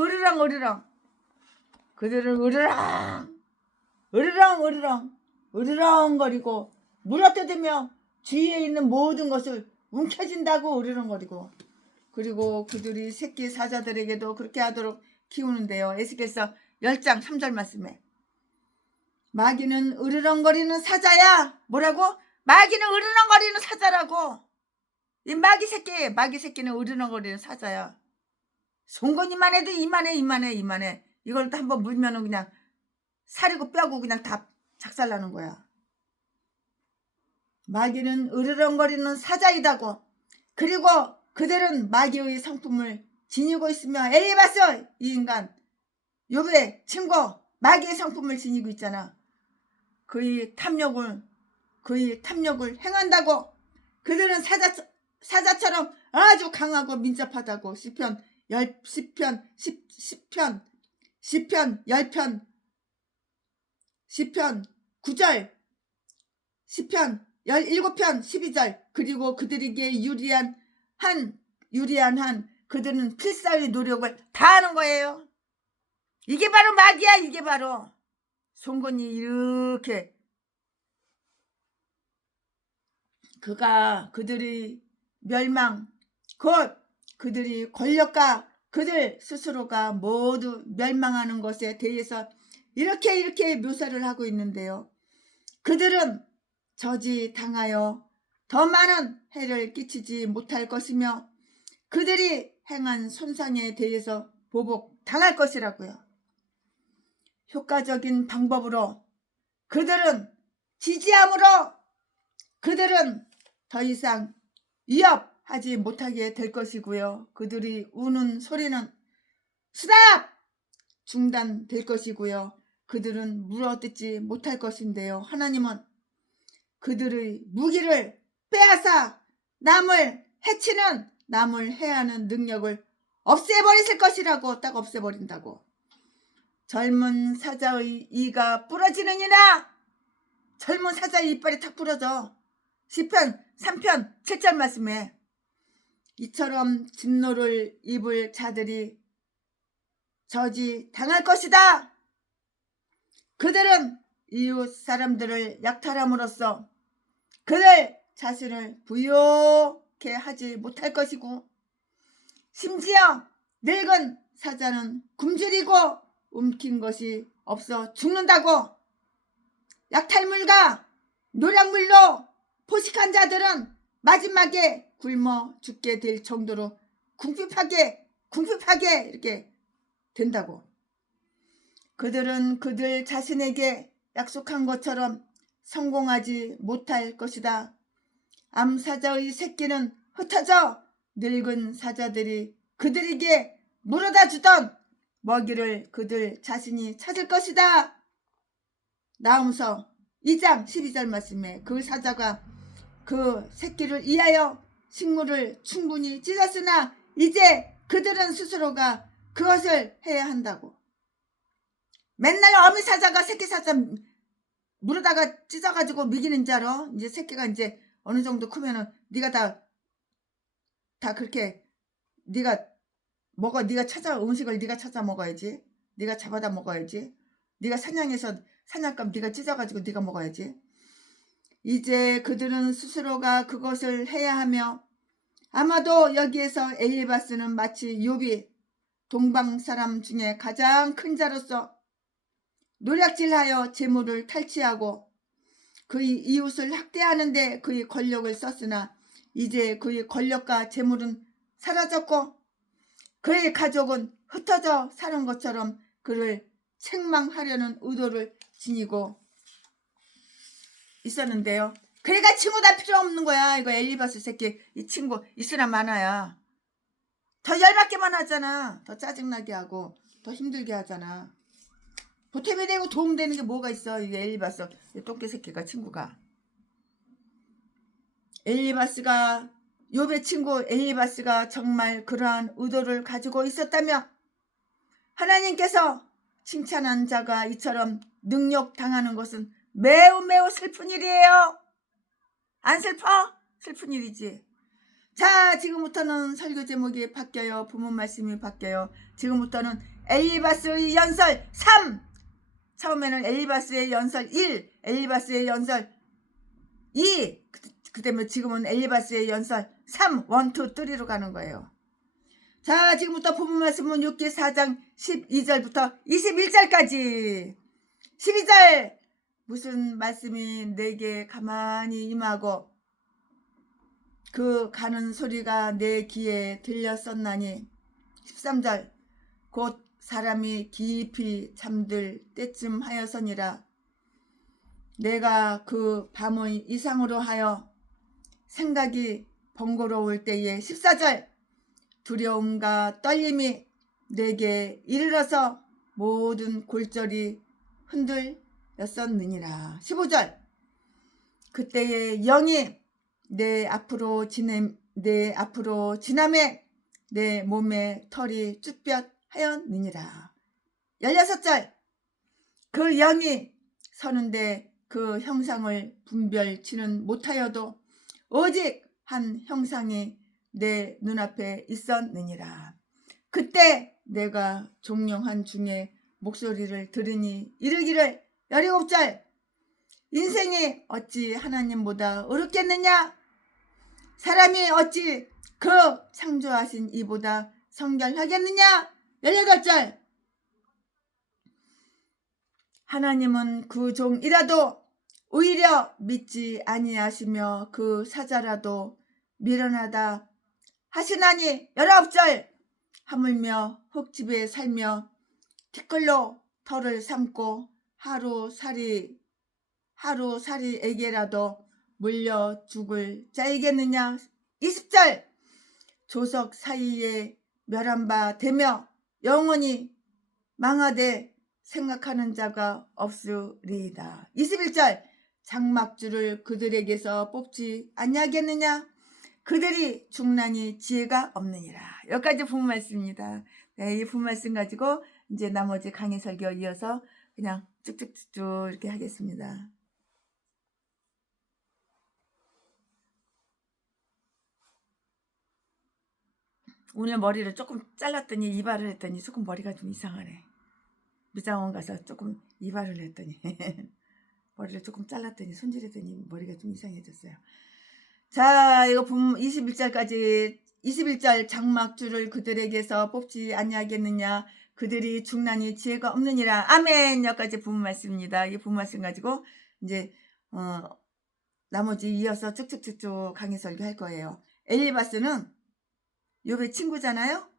으르렁거리고 물어뜯으며 주위에 있는 모든 것을 움켜쥔다고 으르렁거리고, 그리고 그들이 새끼 사자들에게도 그렇게 하도록 키우는데요. 에스겔서 10장 3절 말씀에, 마귀는 으르렁거리는 사자야. 뭐라고? 마귀는 으르렁거리는 사자라고. 이 마귀 새끼는 으르렁거리는 사자야. 송곳니만 해도 이만해. 이걸 또 한번 물면은 그냥 살이고 뼈고 그냥 다 작살나는 거야. 마귀는 으르렁거리는 사자이다고. 그리고 그들은 마귀의 성품을 지니고 있으며 엘리바스 이 인간 욥의 친구 마귀의 성품을 지니고 있잖아. 그의 탐욕을 행한다고. 그들은 사자처럼 아주 강하고 민첩하다고. 시편 10편 시편 9절 시편 17편 12절. 그리고 그들에게 유리한 한 그들은 필사의 노력을 다하는 거예요. 이게 바로 마귀야. 이게 바로 송곳니 이렇게 그들의 멸망 곧 그들이 권력과 그들 스스로가 모두 멸망하는 것에 대해서 이렇게 묘사를 하고 있는데요. 그들은 저지당하여 더 많은 해를 끼치지 못할 것이며 그들이 행한 손상에 대해서 보복당할 것이라고요. 효과적인 방법으로 그들은 지지함으로 그들은 더 이상 위협하지 못하게 될 것이고요. 그들이 우는 소리는 스탑! 중단될 것이고요. 그들은 물어뜯지 못할 것인데요. 하나님은 그들의 무기를 빼앗아 남을 해치는 남을 해하는 능력을 없애버리실 것이라고. 딱 없애버린다고. 젊은 사자의 이가 부러지느니라. 젊은 사자의 이빨이 탁 부러져. 시편 3편 7절 말씀에 이처럼 진노를 입을 자들이 저지당할 것이다. 그들은 이웃 사람들을 약탈함으로써 그들 자신을 부유하게 하지 못할 것이고 심지어 늙은 사자는 굶주리고 움킨 것이 없어 죽는다고. 약탈물과 노량물로 포식한 자들은 마지막에 굶어 죽게 될 정도로 궁핍하게 이렇게 된다고. 그들은 그들 자신에게 약속한 것처럼 성공하지 못할 것이다. 암사자의 새끼는 흩어져 늙은 사자들이 그들에게 물어다 주던 먹이를 그들 자신이 찾을 것이다. 나훔서 2장 12절 말씀에 그 사자가 그 새끼를 위하여 식물을 충분히 찢었으나 이제 그들은 스스로가 그것을 해야 한다고. 맨날 어미 사자가 새끼 사자 물어다가 찢어가지고 먹이는 줄 알아? 이제 새끼가 이제 어느 정도 크면은 네가 다 그렇게 네가 먹어. 네가 찾아 음식을 네가 찾아 먹어야지. 네가 잡아다 먹어야지. 네가 사냥해서 사냥감 네가 찢어가지고 네가 먹어야지. 이제 그들은 스스로가 그것을 해야 하며 아마도 여기에서 엘리바스는 마치 욥이 동방 사람 중에 가장 큰 자로서 노략질하여 재물을 탈취하고 그의 이웃을 학대하는데 그의 권력을 썼으나 이제 그의 권력과 재물은 사라졌고 그의 가족은 흩어져 사는 것처럼 그를 책망하려는 의도를 지니고 있었는데요. 그러니까 친구 다 필요 없는 거야. 이거 엘리바스 새끼 이 친구 있으나 마나야. 더 열받게만 하잖아. 더 짜증나게 하고 더 힘들게 하잖아. 보탬이 되고 도움되는 게 뭐가 있어. 이 엘리바스 이 똥개 새끼가 친구가. 엘리바스가 욥의 친구 엘리바스가 정말 그러한 의도를 가지고 있었다며 하나님께서 칭찬한 자가 이처럼 능욕당하는 것은 매우 슬픈 일이에요. 안 슬퍼? 슬픈 일이지. 자, 지금부터는 설교 제목이 바뀌어요. 부문 말씀이 바뀌어요. 지금부터는 엘리바스의 연설 3. 처음에는 엘리바스의 연설 1, 엘리바스의 연설 2, 그다음에 지금은 엘리바스의 연설 3, 1, 2, 3로 가는 거예요. 자, 지금부터 부문 말씀은 6기 4장 12절부터 21절까지. 12절 무슨 말씀이 내게 가만히 임하고 그 가는 소리가 내 귀에 들렸었나니. 13절 곧 사람이 깊이 잠들 때쯤 하여서니라. 내가 그 밤의 이상으로 하여 생각이 번거로울 때에 14절 두려움과 떨림이 내게 이르러서 모든 골절이 흔들렸었느니라. 15절 그때에 영이 내 앞으로 지남에 내 몸에 털이 쭈뼛하였느니라. 16절 그 영이 서는데 그 형상을 분별치는 못하여도 오직 한 형상이 내 눈앞에 있었느니라. 그때 내가 종영한 중에 목소리를 들으니 이르기를 17절 인생이 어찌 하나님보다 어렵겠느냐? 사람이 어찌 그 창조하신 이보다 성결하겠느냐? 18절 하나님은 그 종이라도 오히려 믿지 아니하시며 그 사자라도 미련하다 하시나니 19절 하물며 흙집에 살며 티끌로 털을 삼고 하루살이에게라도 물려 죽을 자이겠느냐. 20절 조석 사이에 멸한 바 되며 영원히 망하되 생각하는 자가 없으리이다. 21절 장막주를 그들에게서 뽑지 아니하겠느냐. 그들이 중란히 지혜가 없느니라. 여기까지 본 말씀입니다. 네, 이 본 말씀 가지고 이제 나머지 강의 설교 이어서 그냥 쭉쭉쭉 이렇게 하겠습니다. 오늘 머리를 조금 잘랐더니 이발을 했더니 조금 머리가 좀 이상하네. 미장원 가서 조금 이발을 했더니 머리를 조금 잘랐더니 손질했더니 머리가 좀 이상해졌어요. 자, 이거 21절까지 21절 장막주를 그들에게서 뽑지 아니하겠느냐. 그들이 중란히 지혜가 없느니라. 아멘. 여기까지 부분 말씀입니다. 이 부분 말씀 가지고 이제 나머지 이어서 쭉쭉쭉쭉 강의 설교할 거예요. 엘리바스는 욥의 친구잖아요.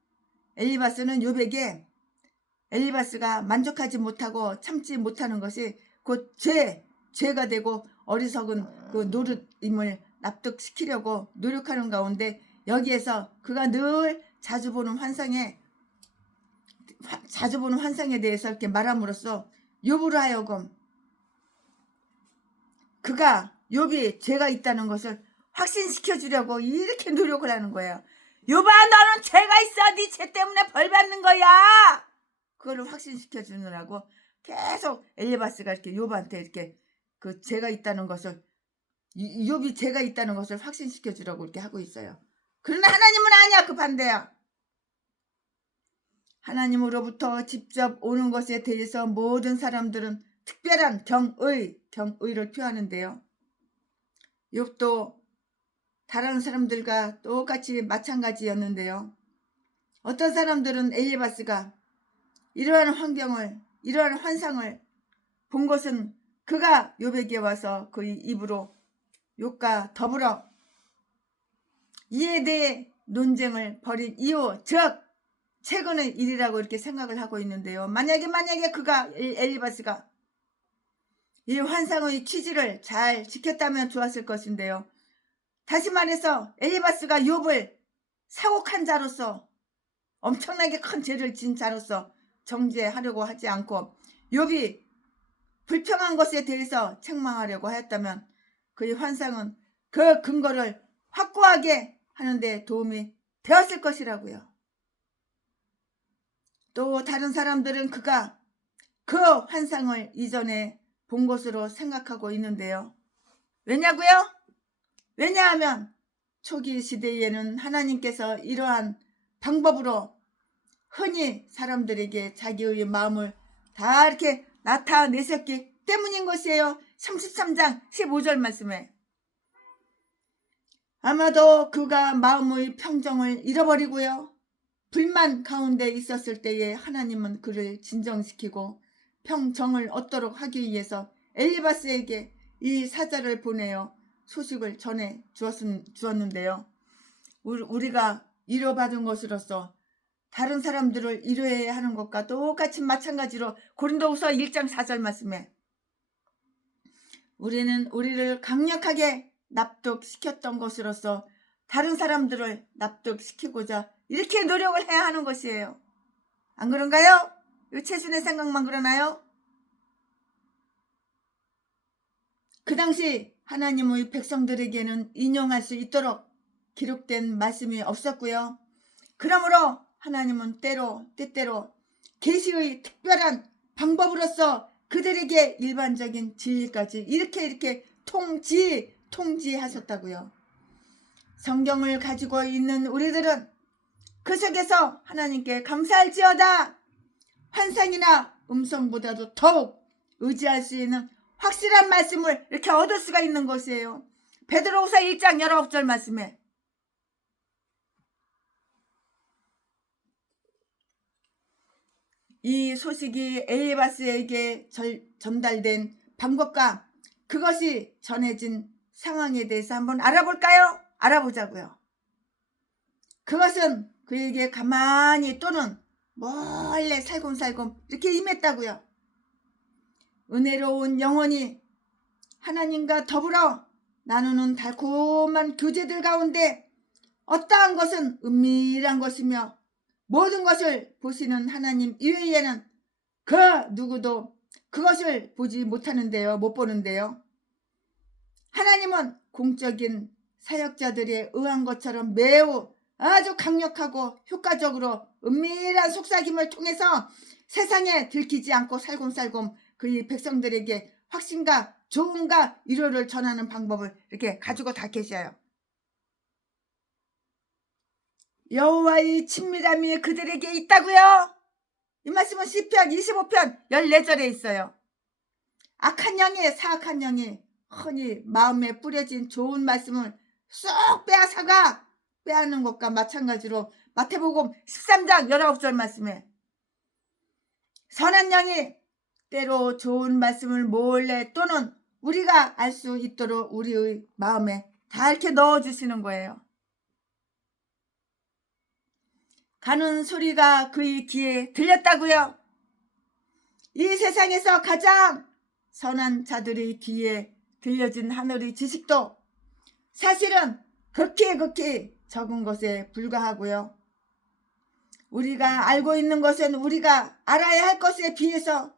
엘리바스는 욥에게 엘리바스가 만족하지 못하고 참지 못하는 것이 곧 죄가 되고 어리석은 그 노릇임을 납득시키려고 노력하는 가운데 여기에서 그가 늘 자주 보는 환상에 대해서 이렇게 말함으로써 욥으로 하여금 그가 욥이 죄가 있다는 것을 확신시켜 주려고 이렇게 노력을 하는 거예요. 욥아 너는 죄가 있어. 네 죄 때문에 벌 받는 거야. 그거를 확신시켜 주느라고 계속 엘리바스가 이렇게 욥한테 이렇게 그 죄가 있다는 것을 욥이 죄가 있다는 것을 확신시켜 주라고 이렇게 하고 있어요. 그러나 하나님은 아니야. 그 반대야. 하나님으로부터 직접 오는 것에 대해서 모든 사람들은 특별한 경의를 표하는데요. 욥도 다른 사람들과 똑같이 마찬가지였는데요. 어떤 사람들은 엘리바스가 이러한 환상을 본 것은 그가 욥에게 와서 그 입으로 욥과 더불어 이에 대해 논쟁을 벌인 이후 즉 최근의 일이라고 이렇게 생각을 하고 있는데요. 만약에 그가 엘리바스가 이 환상의 취지를 잘 지켰다면 좋았을 것인데요. 다시 말해서 엘리바스가 욥을 사곡한 자로서 엄청나게 큰 죄를 진 자로서 정죄하려고 하지 않고 욥이 불평한 것에 대해서 책망하려고 하였다면 그의 환상은 그 근거를 확고하게 하는데 도움이 되었을 것이라고요. 또 다른 사람들은 그가 그 환상을 이전에 본 것으로 생각하고 있는데요. 왜냐하면 초기 시대에는 하나님께서 이러한 방법으로 흔히 사람들에게 자기의 마음을 다 이렇게 나타내셨기 때문인 것이에요. 33장 15절 말씀에 아마도 그가 마음의 평정을 잃어버리고요. 불만 가운데 있었을 때에 하나님은 그를 진정시키고 평정을 얻도록 하기 위해서 엘리바스에게 이 사자를 보내어 소식을 전해 주었는데요. 우리가 위로받은 것으로서 다른 사람들을 위로해야 하는 것과 똑같이 마찬가지로 고린도후서 1장 4절 말씀에 우리는 우리를 강력하게 납득시켰던 것으로서 다른 사람들을 납득시키고자 이렇게 노력을 해야 하는 것이에요. 안 그런가요? 이 최순의 생각만 그러나요? 그 당시 하나님의 백성들에게는 인용할 수 있도록 기록된 말씀이 없었고요. 그러므로 하나님은 때때로 계시의 특별한 방법으로서 그들에게 일반적인 진리까지 이렇게 통지하셨다고요. 성경을 가지고 있는 우리들은 그 속에서 하나님께 감사할지어다 환상이나 음성보다도 더욱 의지할 수 있는 확실한 말씀을 이렇게 얻을 수가 있는 것이에요. 베드로후서 1장 19절 말씀에 이 소식이 엘리바스에게 전달된 방법과 그것이 전해진 상황에 대해서 한번 알아볼까요? 알아보자고요. 그것은 그에게 가만히 또는 몰래 살금살금 이렇게 임했다고요. 은혜로운 영혼이 하나님과 더불어 나누는 달콤한 교제들 가운데 어떠한 것은 은밀한 것이며 모든 것을 보시는 하나님 이외에는 그 누구도 그것을 보지 못하는데요. 못 보는데요. 하나님은 공적인 사역자들에 의한 것처럼 매우 아주 강력하고 효과적으로 은밀한 속삭임을 통해서 세상에 들키지 않고 살금살금 그의 백성들에게 확신과 좋음과 위로를 전하는 방법을 이렇게 가지고 다 계셔요. 여호와의 친밀함이 그들에게 있다고요. 이 말씀은 시편 25편 14절에 있어요. 악한 영이 사악한 영이 흔히 마음에 뿌려진 좋은 말씀을 쏙 빼앗는 것과 마찬가지로 마태복음 13장 19절 말씀에 선한 영이 때로 좋은 말씀을 몰래 또는 우리가 알 수 있도록 우리의 마음에 다 이렇게 넣어주시는 거예요. 가는 소리가 그의 귀에 들렸다고요. 이 세상에서 가장 선한 자들의 귀에 들려진 하늘의 지식도 사실은 극히 적은 것에 불과하고요. 우리가 알고 있는 것은 우리가 알아야 할 것에 비해서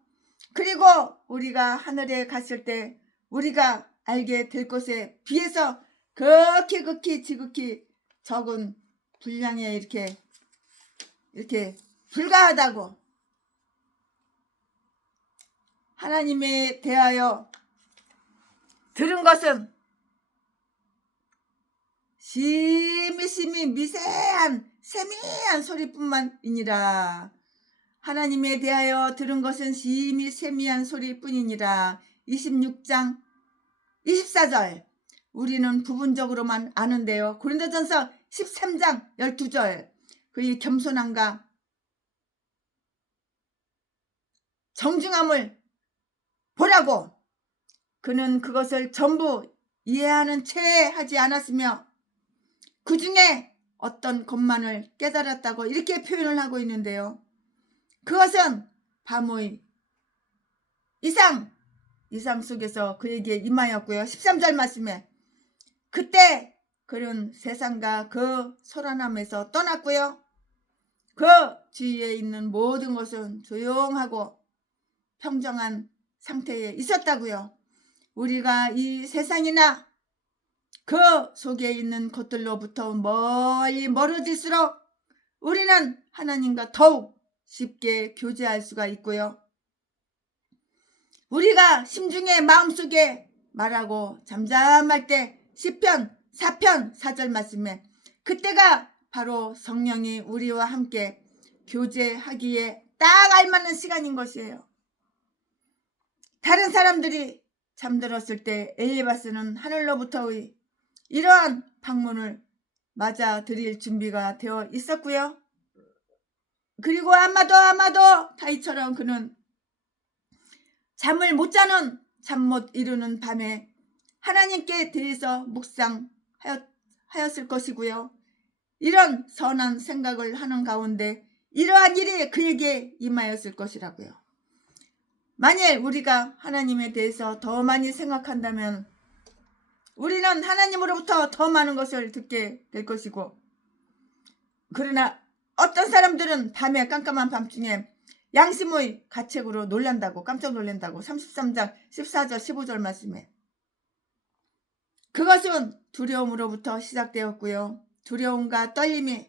그리고 우리가 하늘에 갔을 때 우리가 알게 될 것에 비해서 극히 지극히 적은 분량에 이렇게 불과하다고. 하나님에 대하여 들은 것은 심히 미세한 세미한 소리뿐만이니라. 하나님에 대하여 들은 것은 심히 세미한 소리뿐이니라. 26장 24절 우리는 부분적으로만 아는데요. 고린도전서 13장 12절 그의 겸손함과 정중함을 보라고. 그는 그것을 전부 이해하는 채 하지 않았으며 그 중에 어떤 것만을 깨달았다고 이렇게 표현을 하고 있는데요. 그것은 밤의 이상 속에서 그에게 임하였고요. 13절 말씀에 그때 그는 세상과 그 소란함에서 떠났고요. 그 주위에 있는 모든 것은 조용하고 평정한 상태에 있었다고요. 우리가 이 세상이나 그 속에 있는 것들로부터 멀리 멀어질수록 우리는 하나님과 더욱 쉽게 교제할 수가 있고요. 우리가 심중에 마음속에 말하고 잠잠할 때 시편 4편 4절 말씀에 그때가 바로 성령이 우리와 함께 교제하기에 딱 알맞는 시간인 것이에요. 다른 사람들이 잠들었을 때 엘리바스는 하늘로부터의 이러한 방문을 맞아들일 준비가 되어 있었고요. 그리고 아마도 다윗처럼 그는 잠을 못 자는 잠 못 이루는 밤에 하나님께 대해서 묵상하였을 것이고요. 이런 선한 생각을 하는 가운데 이러한 일이 그에게 임하였을 것이라고요. 만일 우리가 하나님에 대해서 더 많이 생각한다면 우리는 하나님으로부터 더 많은 것을 듣게 될 것이고, 그러나 어떤 사람들은 밤에 깜깜한 밤중에 양심의 가책으로 놀란다고, 깜짝 놀란다고 33장 14절 15절 말씀에, 그것은 두려움으로부터 시작되었고요. 두려움과 떨림이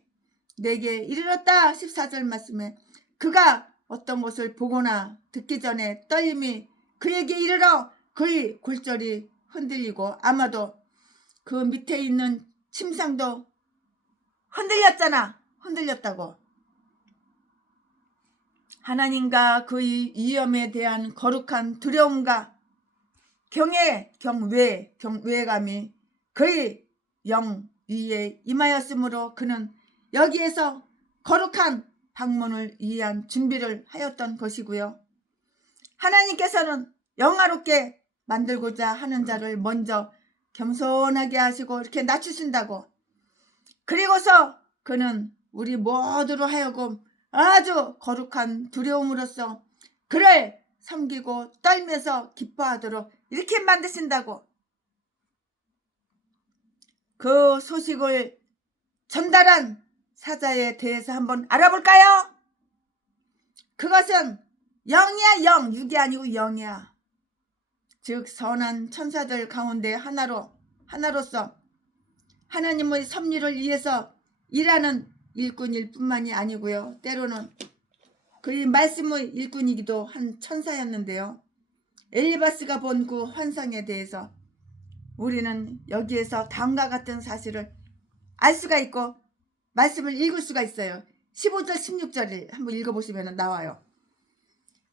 내게 이르렀다 14절 말씀에, 그가 어떤 것을 보거나 듣기 전에 떨림이 그에게 이르러 그의 골절이 흔들리고 아마도 그 밑에 있는 침상도 흔들렸다고. 하나님과 그의 위엄에 대한 거룩한 두려움과 경외감이 그의 영 위에 임하였으므로 그는 여기에서 거룩한 방문을 위한 준비를 하였던 것이고요. 하나님께서는 영화롭게 만들고자 하는 자를 먼저 겸손하게 하시고 이렇게 낮추신다고. 그리고서 그는 우리 모두로 하여금 아주 거룩한 두려움으로써 그를 섬기고 떨면서 기뻐하도록 이렇게 만드신다고. 그 소식을 전달한 사자에 대해서 한번 알아볼까요? 그것은 영이야. 영, 육이 아니고 영이야. 즉 선한 천사들 가운데 하나로서 하나님의 섭리를 위해서 일하는 일꾼일 뿐만이 아니고요, 때로는 그의 말씀의 일꾼이기도 한 천사였는데요. 엘리바스가 본 그 환상에 대해서 우리는 여기에서 다음과 같은 사실을 알 수가 있고 말씀을 읽을 수가 있어요. 15절 16절을 한번 읽어보시면 나와요.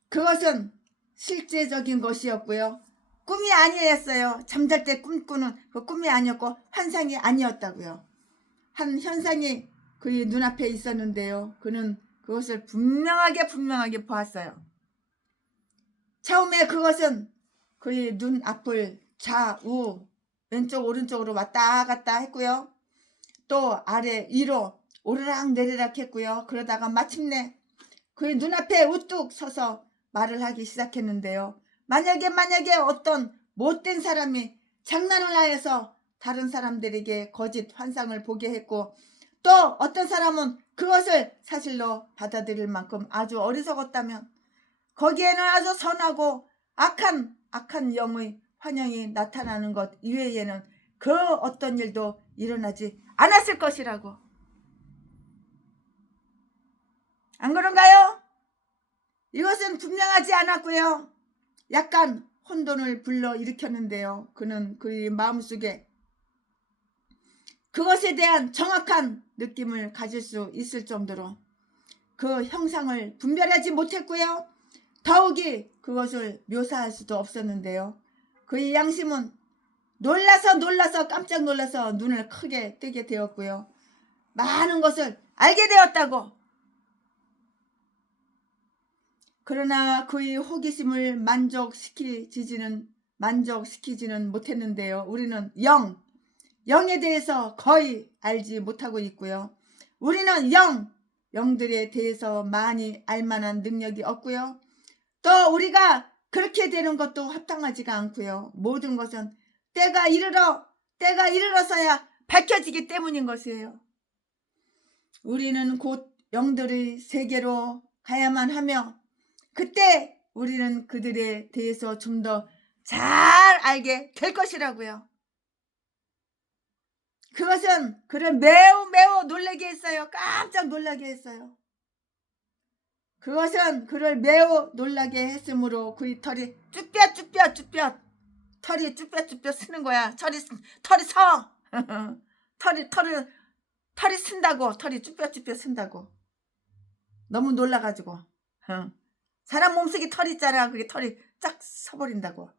그것은 실제적인 것이었고요, 꿈이 아니었어요. 잠잘 때 꿈꾸는 그 꿈이 아니었고 환상이 아니었다고요. 한 현상이 그의 눈앞에 있었는데요, 그는 그것을 분명하게 보았어요. 처음에 그것은 그의 눈 앞을 좌우 왼쪽 오른쪽으로 왔다 갔다 했고요, 또 아래 위로 오르락 내리락 했고요. 그러다가 마침내 그의 눈앞에 우뚝 서서 말을 하기 시작했는데요. 만약에 어떤 못된 사람이 장난을 하여서 다른 사람들에게 거짓 환상을 보게 했고, 또 어떤 사람은 그것을 사실로 받아들일 만큼 아주 어리석었다면 거기에는 아주 선하고 악한 영의 환영이 나타나는 것 이외에는 그 어떤 일도 일어나지 않았을 것이라고. 안 그런가요? 이것은 분명하지 않았고요, 약간 혼돈을 불러일으켰는데요. 그는 그의 마음속에 그것에 대한 정확한 느낌을 가질 수 있을 정도로 그 형상을 분별하지 못했고요, 더욱이 그것을 묘사할 수도 없었는데요. 그의 양심은 놀라서 깜짝 놀라서 눈을 크게 뜨게 되었고요, 많은 것을 알게 되었다고. 그러나 그의 호기심을 만족시키지는 못했는데요. 우리는 영에 대해서 거의 알지 못하고 있고요. 우리는 영들에 대해서 많이 알만한 능력이 없고요, 또 우리가 그렇게 되는 것도 합당하지가 않고요. 모든 것은 때가 이르러서야 밝혀지기 때문인 것이에요. 우리는 곧 영들의 세계로 가야만 하며 그때 우리는 그들에 대해서 좀 더 잘 알게 될 것이라고요. 그것은 그를 매우 놀라게 했어요. 깜짝 놀라게 했어요. 그것은 그를 매우 놀라게 했으므로 그의 털이 쭈뼛 쓰는 거야. 털이 서. 털이 쓴다고. 털이 쭈뼛 쓴다고. 너무 놀라가지고. 사람 몸속에 털이 있잖아. 그게 털이 쫙 서버린다고.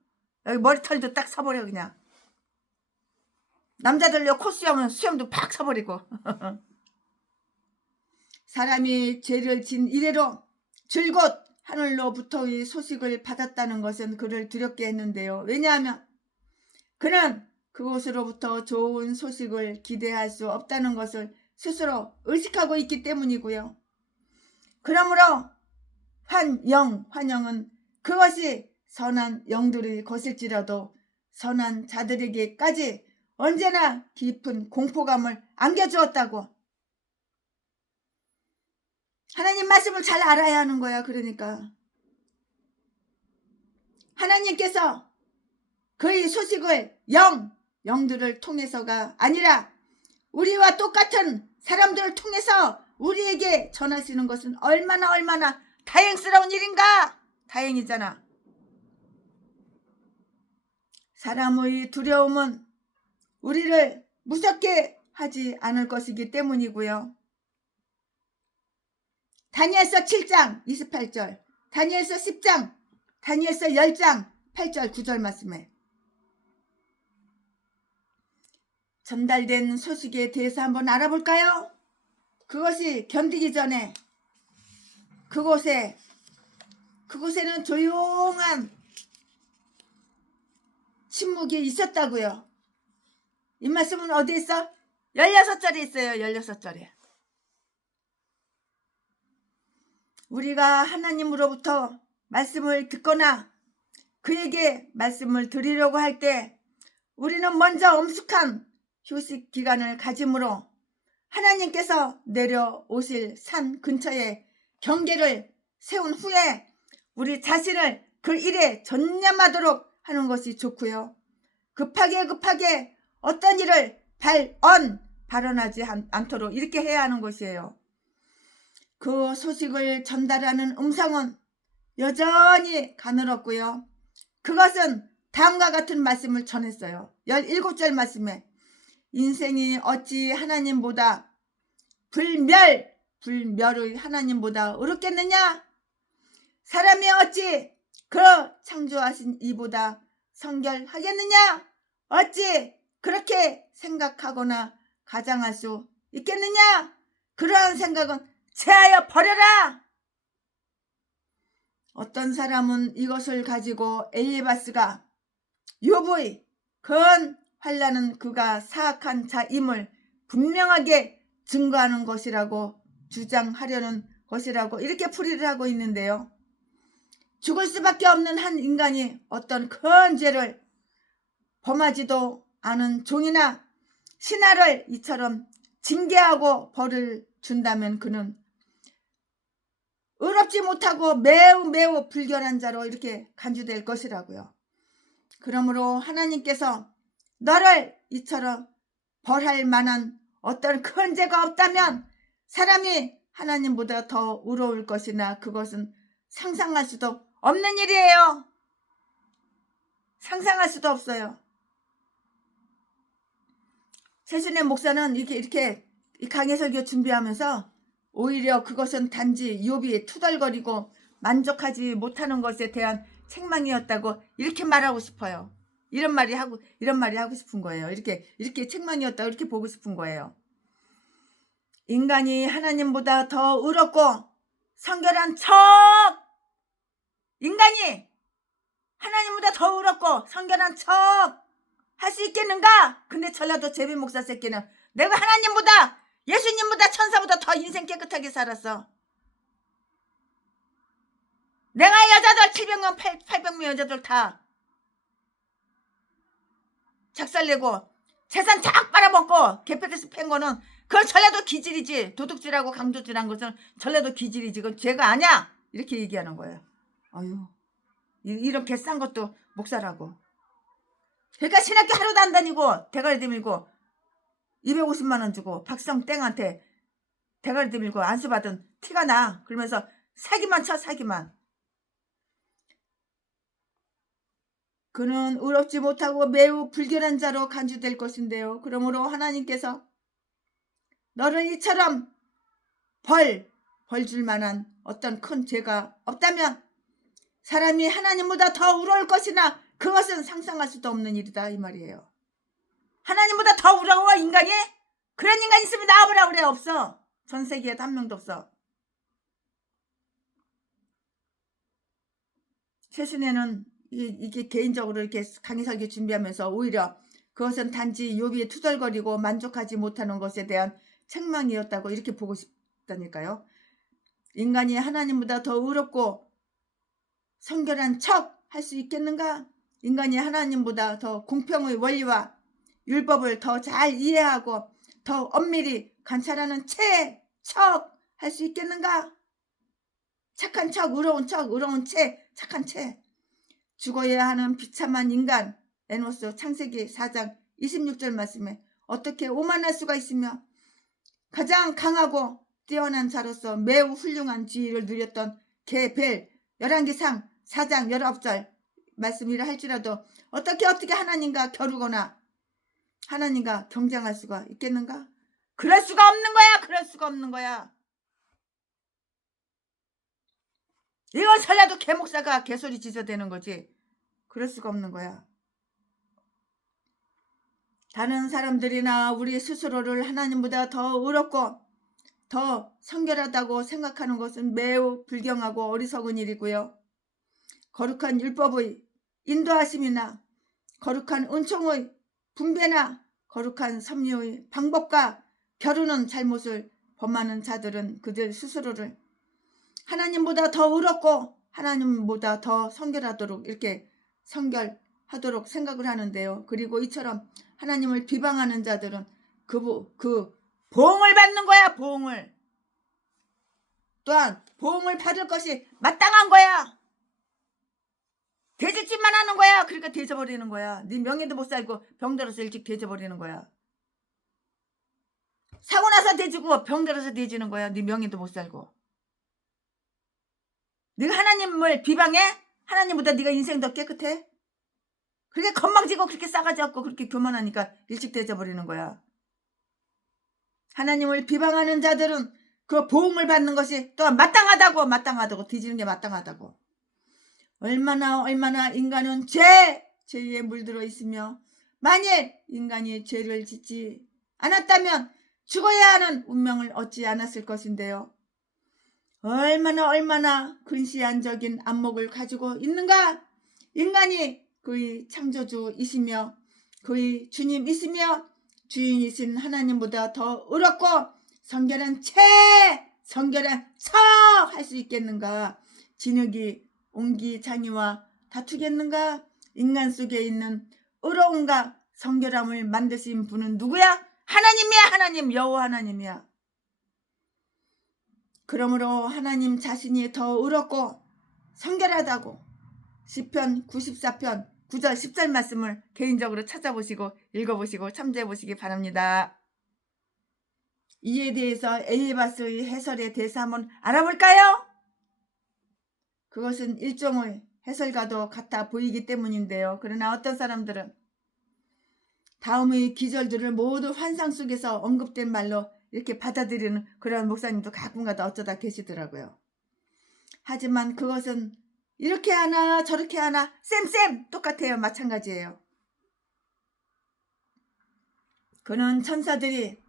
여기 머리털도 딱 서버려 그냥. 남자들요 수염도 팍 서버리고. 사람이 죄를 진 이래로 줄곧 하늘로부터의 소식을 받았다는 것은 그를 두렵게 했는데요. 왜냐하면 그는 그곳으로부터 좋은 소식을 기대할 수 없다는 것을 스스로 의식하고 있기 때문이고요. 그러므로 환영은 그것이 선한 영들의 것일지라도 선한 자들에게까지 언제나 깊은 공포감을 안겨주었다고. 하나님 말씀을 잘 알아야 하는 거야. 그러니까 하나님께서 그의 소식을 영들을 통해서가 아니라 우리와 똑같은 사람들을 통해서 우리에게 전하시는 것은 얼마나 다행스러운 일인가. 다행이잖아. 사람의 두려움은 우리를 무섭게 하지 않을 것이기 때문이고요. 다니엘서 7장 28절, 다니엘서 10장, 다니엘서 10장 8절 9절 말씀에 전달된 소식에 대해서 한번 알아볼까요? 그것이 견디기 전에 그곳에는 조용한 침묵이 있었다고요. 이 말씀은 어디에 있어? 16절에 있어요. 16절에. 우리가 하나님으로부터 말씀을 듣거나 그에게 말씀을 드리려고 할 때 우리는 먼저 엄숙한 휴식 기간을 가짐으로 하나님께서 내려오실 산 근처에 경계를 세운 후에 우리 자신을 그 일에 전념하도록 하는 것이 좋고요. 급하게 어떤 일을 발언하지 않도록 이렇게 해야 하는 것이에요. 그 소식을 전달하는 음성은 여전히 가늘었고요. 그것은 다음과 같은 말씀을 전했어요. 17절 말씀에 인생이 어찌 하나님보다 불멸의 하나님보다 어렵겠느냐? 사람이 어찌 그 창조하신 이보다 성결하겠느냐? 어찌 그렇게 생각하거나 가장할 수 있겠느냐? 그러한 생각은 제하여 버려라. 어떤 사람은 이것을 가지고 엘리바스가 욥의 큰 환난은 그가 사악한 자임을 분명하게 증거하는 것이라고 주장하려는 것이라고 이렇게 풀이를 하고 있는데요. 죽을 수밖에 없는 한 인간이 어떤 큰 죄를 범하지도 않은 종이나 신하를 이처럼 징계하고 벌을 준다면 그는 의롭지 못하고 매우 불결한 자로 이렇게 간주될 것이라고요. 그러므로 하나님께서 너를 이처럼 벌할 만한 어떤 큰 죄가 없다면 사람이 하나님보다 더 의로울 것이나 그것은 상상할 수도 없는 일이에요. 상상할 수도 없어요. 최순애 목사는 이렇게 강해 설교 준비하면서 오히려 그것은 단지 욥이 투덜거리고 만족하지 못하는 것에 대한 책망이었다고 이렇게 말하고 싶어요. 이런 말이 하고 싶은 거예요. 이렇게 책망이었다고 이렇게 보고 싶은 거예요. 인간이 하나님보다 더 의롭고 성결한 척! 인간이 하나님보다 더 의롭고 성결한 척 할 수 있겠는가? 근데 전라도 제비 목사 새끼는 내가 하나님보다 예수님보다 천사보다 더 인생 깨끗하게 살았어. 내가 여자들 700명 800명 여자들 다 작살내고 재산 쫙 빨아먹고 개패에서 팬 거는 그건 전라도 기질이지. 도둑질하고 강도질한 것은 전라도 기질이지. 그건 죄가 아니야. 이렇게 얘기하는 거예요. 아유, 이렇게 싼 것도 목사라고. 그러니까 신학교 하루도 안 다니고 대가리 들밀고 250만 원 주고 박성땡한테 대가리 들밀고 안수받은 티가 나. 그러면서 사기만 쳐. 그는 의롭지 못하고 매우 불결한 자로 간주될 것인데요. 그러므로 하나님께서 너를 이처럼 벌 줄 만한 어떤 큰 죄가 없다면 사람이 하나님보다 더 의로울 것이나 그것은 상상할 수도 없는 일이다 이 말이에요. 하나님보다 더 의로워 인간이? 그런 인간 있으면 나와보라 그래. 없어. 전 세계에도 한 명도 없어. 최순애는 이게 개인적으로 이렇게 강의 설교 준비하면서 오히려 그것은 단지 욥이 투덜거리고 만족하지 못하는 것에 대한 책망이었다고 이렇게 보고 싶다니까요. 인간이 하나님보다 더 의롭고 성결한 척 할 수 있겠는가? 인간이 하나님보다 더 공평의 원리와 율법을 더 잘 이해하고 더 엄밀히 관찰하는 척 할 수 있겠는가? 착한 척, 의로운 채, 착한 채. 죽어야 하는 비참한 인간. 에노스 창세기 4장 26절 말씀에 어떻게 오만할 수가 있으며 가장 강하고 뛰어난 자로서 매우 훌륭한 지위를 누렸던 게벨 11기상 4장 19절 말씀이라 할지라도 어떻게 하나님과 겨루거나 하나님과 경쟁할 수가 있겠는가? 그럴 수가 없는 거야. 그럴 수가 없는 거야. 이걸 설라도 개목사가 개소리 지저대는 거지. 그럴 수가 없는 거야. 다른 사람들이나 우리 스스로를 하나님보다 더 의롭고 더 성결하다고 생각하는 것은 매우 불경하고 어리석은 일이고요. 거룩한 율법의 인도하심이나 거룩한 은총의 분배나 거룩한 섭리의 방법과 겨루는 잘못을 범하는 자들은 그들 스스로를 하나님보다 더 의롭고 하나님보다 더 성결하도록 이렇게 성결하도록 생각을 하는데요. 그리고 이처럼 하나님을 비방하는 자들은 그 보응을 받는 거야. 보응을. 또한 보응을 받을 것이 마땅한 거야. 대지짓만 하는 거야. 그러니까 대져버리는 거야. 네 명예도 못 살고 병들어서 일찍 대져버리는 거야. 사고 나서 대지고 병들어서 대지는 거야. 네 명예도 못 살고. 네가 하나님을 비방해? 하나님보다 네가 인생 더 깨끗해? 그렇게 건방지고 그렇게 싸가지 없고 그렇게 교만하니까 일찍 대져버리는 거야. 하나님을 비방하는 자들은 그 보응을 받는 것이 또 마땅하다고 뒤지는 게 마땅하다고. 얼마나 인간은 죄에 물들어 있으며 만일 인간이 죄를 짓지 않았다면 죽어야 하는 운명을 얻지 않았을 것인데요. 얼마나 근시안적인 안목을 가지고 있는가? 인간이 그의 창조주이시며 그의 주님이시며 주인이신 하나님보다 더 의롭고 성결한 척 할 수 있겠는가? 진흙이 옹기장이와 다투겠는가? 인간 속에 있는 의로움과 성결함을 만드신 분은 누구야? 하나님이야. 하나님, 여호와 하나님이야. 그러므로 하나님 자신이 더 의롭고 성결하다고 시편 94편 9절 10절 말씀을 개인적으로 찾아보시고 읽어보시고 참조해보시기 바랍니다. 이에 대해서 엘리바스의 해설에 대해서 한번 알아볼까요? 그것은 일종의 해설과도 같아 보이기 때문인데요. 그러나 어떤 사람들은 다음의 기절들을 모두 환상 속에서 언급된 말로 이렇게 받아들이는 그런 목사님도 가끔가다 어쩌다 계시더라고요. 하지만 그것은 이렇게 하나 저렇게 하나 쌤 똑같아요. 마찬가지예요. 그는 천사들이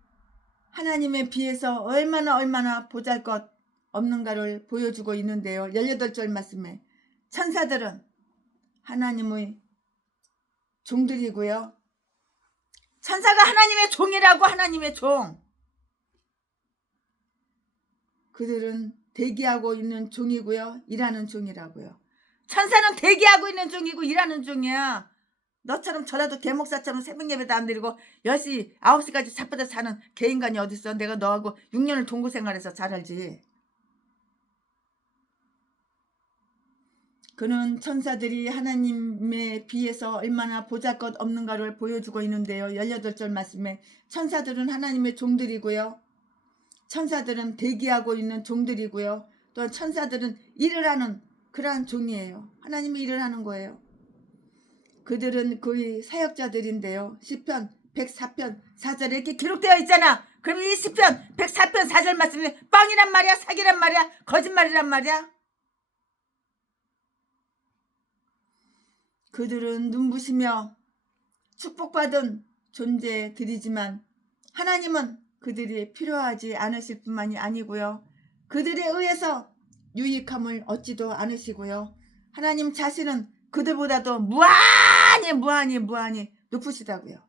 하나님에 비해서 얼마나 보잘것 없는가를 보여주고 있는데요. 18절 말씀에 천사들은 하나님의 종들이고요. 천사가 하나님의 종이라고. 하나님의 종. 그들은 대기하고 있는 종이고요. 일하는 종이라고요. 천사는 대기하고 있는 종이고 일하는 종이야. 너처럼 저라도 개목사처럼 새벽 예배도 안 드리고 10시 9시까지 자빠져 자는 개인간이 어딨어. 내가 너하고 6년을 동거 생활해서 잘 알지. 그는 천사들이 하나님에 비해서 얼마나 보잘것 없는가를 보여주고 있는데요. 18절 말씀에 천사들은 하나님의 종들이고요. 천사들은 대기하고 있는 종들이고요. 또 천사들은 일을 하는 그러한 종이에요. 하나님이 일을 하는 거예요. 그들은 그의 사역자들인데요. 시편 104편 4절에 이렇게 기록되어 있잖아. 그럼 이 시편 104편 4절 말씀이 뻥이란 말이야? 사기란 말이야? 거짓말이란 말이야? 그들은 눈부시며 축복받은 존재들이지만 하나님은 그들이 필요하지 않으실 뿐만이 아니고요. 그들에 의해서 유익함을 얻지도 않으시고요. 하나님 자신은 그들보다도 무한히 높으시다고요.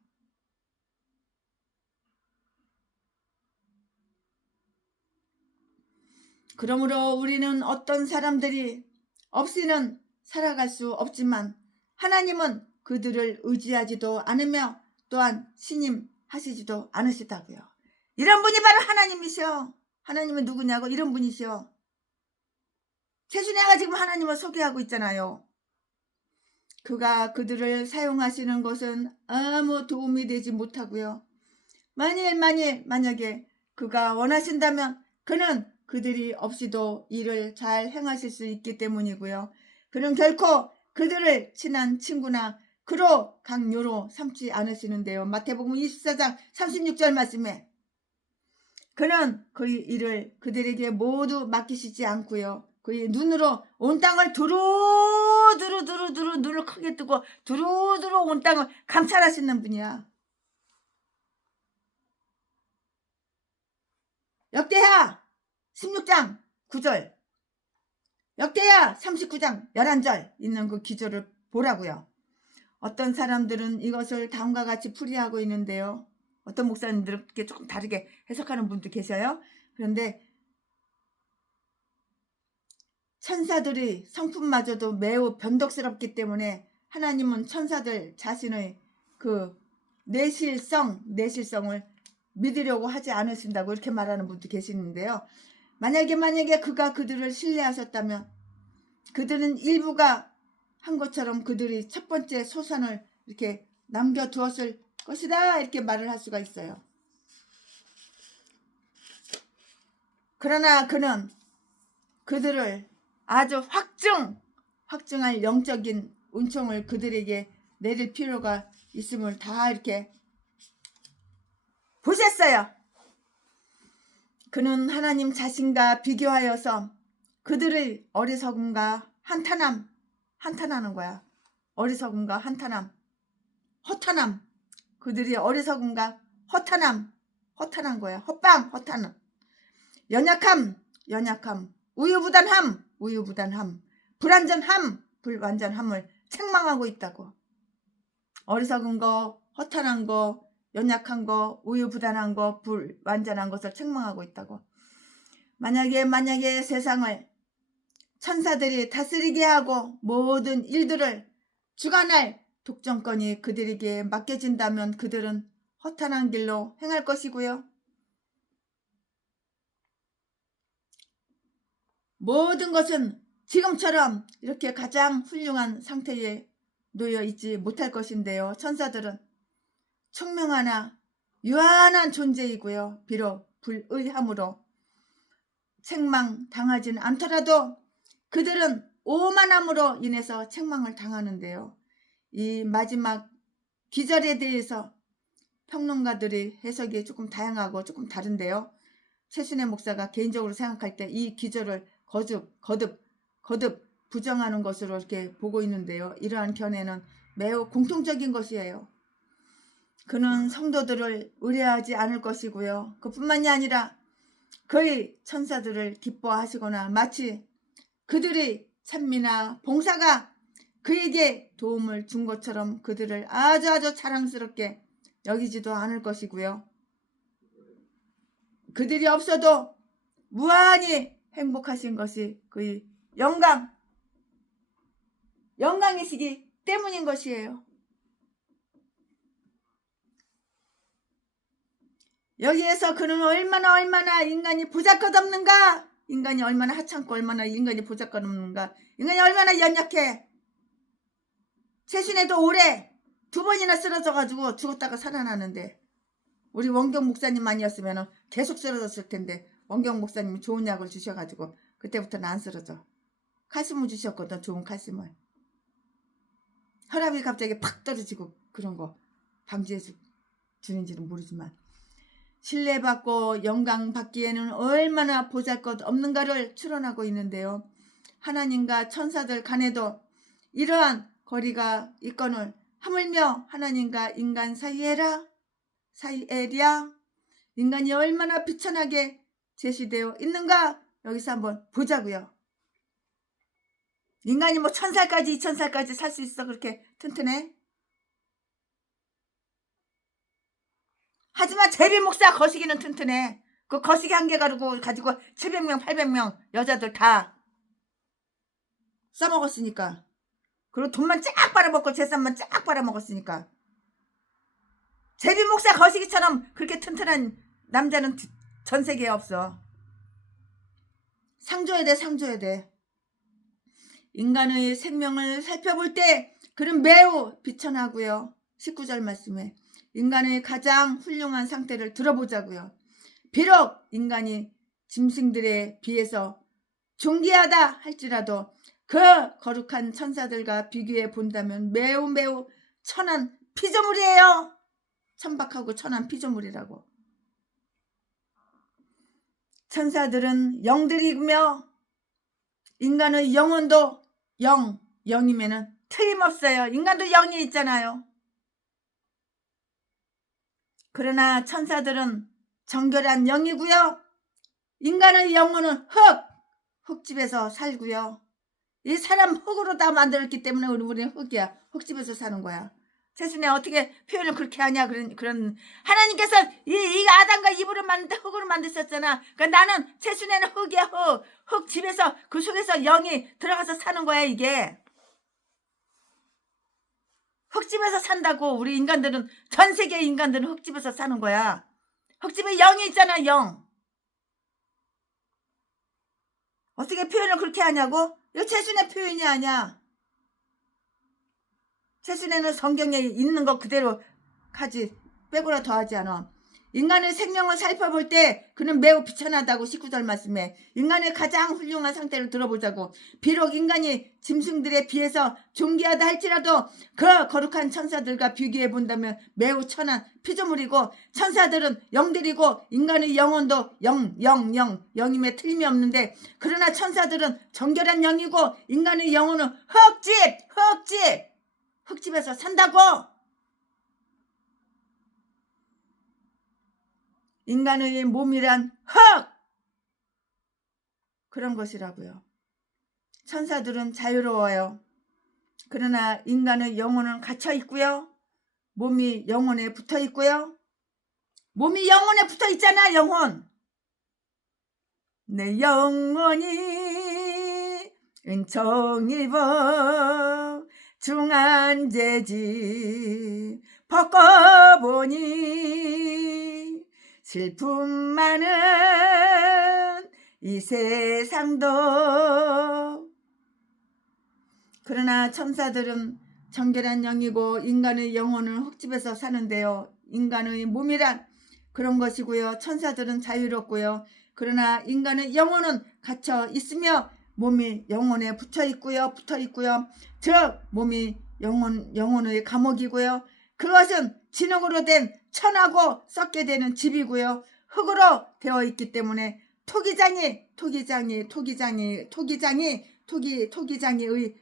그러므로 우리는 어떤 사람들이 없이는 살아갈 수 없지만 하나님은 그들을 의지하지도 않으며 또한 신임하시지도 않으시다고요. 이런 분이 바로 하나님이셔. 하나님은 누구냐고? 이런 분이셔. 최순애가 지금 하나님을 소개하고 있잖아요. 그가 그들을 사용하시는 것은 아무 도움이 되지 못하고요. 만약에 그가 원하신다면 그는 그들이 없이도 일을 잘 행하실 수 있기 때문이고요. 그는 결코 그들을 친한 친구나 그로 강요로 삼지 않으시는데요. 마태복음 24장 36절 말씀에 그는 그의 일을 그들에게 모두 맡기시지 않고요. 그의 눈으로 온 땅을 두루두루 눈을 크게 뜨고 두루두루 온 땅을 감찰하시는 분이야. 역대하 16장 9절, 역대하 39장 11절 있는 그 기절을 보라고요. 어떤 사람들은 이것을 다음과 같이 풀이하고 있는데요. 어떤 목사님들은 이렇게 조금 다르게 해석하는 분도 계셔요. 그런데 천사들의 성품마저도 매우 변덕스럽기 때문에 하나님은 천사들 자신의 그 내실성을 믿으려고 하지 않으신다고 이렇게 말하는 분도 계시는데요. 만약에 그가 그들을 신뢰하셨다면 그들은 일부가 한 것처럼 그들이 첫 번째 소선을 이렇게 남겨두었을 것이다 이렇게 말을 할 수가 있어요. 그러나 그는 그들을 아주 확증할 영적인 은총을 그들에게 내릴 필요가 있음을 다 이렇게 보셨어요. 그는 하나님 자신과 비교하여서 그들의 어리석음과 한탄하는 거야. 어리석음과 허탄함. 그들이 어리석음과 허탄한 거야. 허탄함. 연약함. 우유부단함. 불완전함을 책망하고 있다고. 어리석은 거, 허탄한 거, 연약한 거, 우유부단한 거, 불완전한 것을 책망하고 있다고. 만약에 세상을 천사들이 다스리게 하고 모든 일들을 주관할 독점권이 그들에게 맡겨진다면 그들은 허탄한 길로 행할 것이고요. 모든 것은 지금처럼 이렇게 가장 훌륭한 상태에 놓여 있지 못할 것인데요. 천사들은 총명하나 유한한 존재이고요. 비록 불의함으로 책망당하진 않더라도 그들은 오만함으로 인해서 책망을 당하는데요. 이 마지막 기절에 대해서 평론가들의 해석이 조금 다양하고 조금 다른데요. 최순애 목사가 개인적으로 생각할 때 이 기절을 거듭 부정하는 것으로 이렇게 보고 있는데요. 이러한 견해는 매우 공통적인 것이에요. 그는 성도들을 의뢰하지 않을 것이고요. 그뿐만이 아니라 그의 천사들을 기뻐하시거나 마치 그들의 찬미나 봉사가 그에게 도움을 준 것처럼 그들을 아주 자랑스럽게 여기지도 않을 것이고요. 그들이 없어도 무한히 행복하신 것이 그의 영광이시기 때문인 것이에요. 여기에서 그는 얼마나 인간이 보잘것없는가, 인간이 얼마나 하찮고 얼마나 인간이 보잘것없는가, 인간이 얼마나 연약해. 최순애도 올해 2번이나 쓰러져가지고 죽었다가 살아나는데 우리 원경 목사님 아니었으면 계속 쓰러졌을 텐데 원경 목사님이 좋은 약을 주셔가지고 그때부터는 안 쓰러져. 칼슘을 주셨거든. 좋은 칼슘을. 혈압이 갑자기 팍 떨어지고 그런 거 방지해 주는지는 모르지만 신뢰받고 영광받기에는 얼마나 보잘것없는가를 추론하고 있는데요. 하나님과 천사들 간에도 이러한 거리가 있거늘 하물며 하나님과 인간 사이에랴 인간이 얼마나 비천하게 제시되어 있는가 여기서 한번 보자고요. 인간이 뭐 1000살까지 2000살까지 살 수 있어 그렇게 튼튼해? 하지만 제비 목사 거시기는 튼튼해. 그 거시기 한 개 가지고 700명 800명 여자들 다 써먹었으니까 그리고 돈만 쫙 빨아먹고 재산만 쫙 빨아먹었으니까. 제비 목사 거시기처럼 그렇게 튼튼한 남자는 전 세계에 없어. 상 줘야 돼, 상 줘야 돼. 인간의 생명을 살펴볼 때 그는 매우 비천하고요. 19절 말씀에 인간의 가장 훌륭한 상태를 들어보자고요. 비록 인간이 짐승들에 비해서 존귀하다 할지라도 그 거룩한 천사들과 비교해 본다면 매우 매우 천한 피조물이에요. 천박하고 천한 피조물이라고. 천사들은 영들이며 인간의 영혼도 영이면은 틀림없어요. 인간도 영이 있잖아요. 그러나 천사들은 정결한 영이고요. 인간의 영혼은 흙집에서 살고요. 이 사람 흙으로 다 만들었기 때문에 우리는 흙이야. 흙집에서 사는 거야. 세순에 어떻게 표현을 그렇게 하냐. 그런 하나님께서 이 아담과 이브를 만들 때 흙으로 만드셨잖아. 그러니까 나는 세순에는 흙이야. 흙집에서 그 속에서 영이 들어가서 사는 거야. 이게 흙집에서 산다고. 우리 인간들은 전 세계 인간들은 흙집에서 사는 거야. 흙집에 영이 있잖아. 영. 어떻게 표현을 그렇게 하냐고? 이거 최순의 표현이 아니야. 최순에는 성경에 있는 거 그대로 하지 빼고라 더하지 않아. 인간의 생명을 살펴볼 때 그는 매우 비천하다고 19절 말씀에 인간의 가장 훌륭한 상태를 들어보자고. 비록 인간이 짐승들에 비해서 존귀하다 할지라도 그 거룩한 천사들과 비교해 본다면 매우 천한 피조물이고 천사들은 영들이고 인간의 영혼도 영임에 틀림이 없는데 그러나 천사들은 정결한 영이고 인간의 영혼은 흙집에서 산다고. 인간의 몸이란 그런 것이라고요. 천사들은 자유로워요. 그러나 인간의 영혼은 갇혀 있고요. 몸이 영혼에 붙어 있고요. 몸이 영혼에 붙어 있잖아. 영혼. 내 영혼이 은총 입어 중한재지 벗겨보니 슬픔 많은 이 세상도. 그러나 천사들은 정결한 영이고 인간의 영혼은 흙집에서 사는데요. 인간의 몸이란 그런 것이고요. 천사들은 자유롭고요. 그러나 인간의 영혼은 갇혀 있으며 몸이 영혼에 붙어 있고요. 즉 몸이 영혼의 감옥이고요. 그것은 진흙으로 된 천하고 썩게 되는 집이고요. 흙으로 되어 있기 때문에 토기장의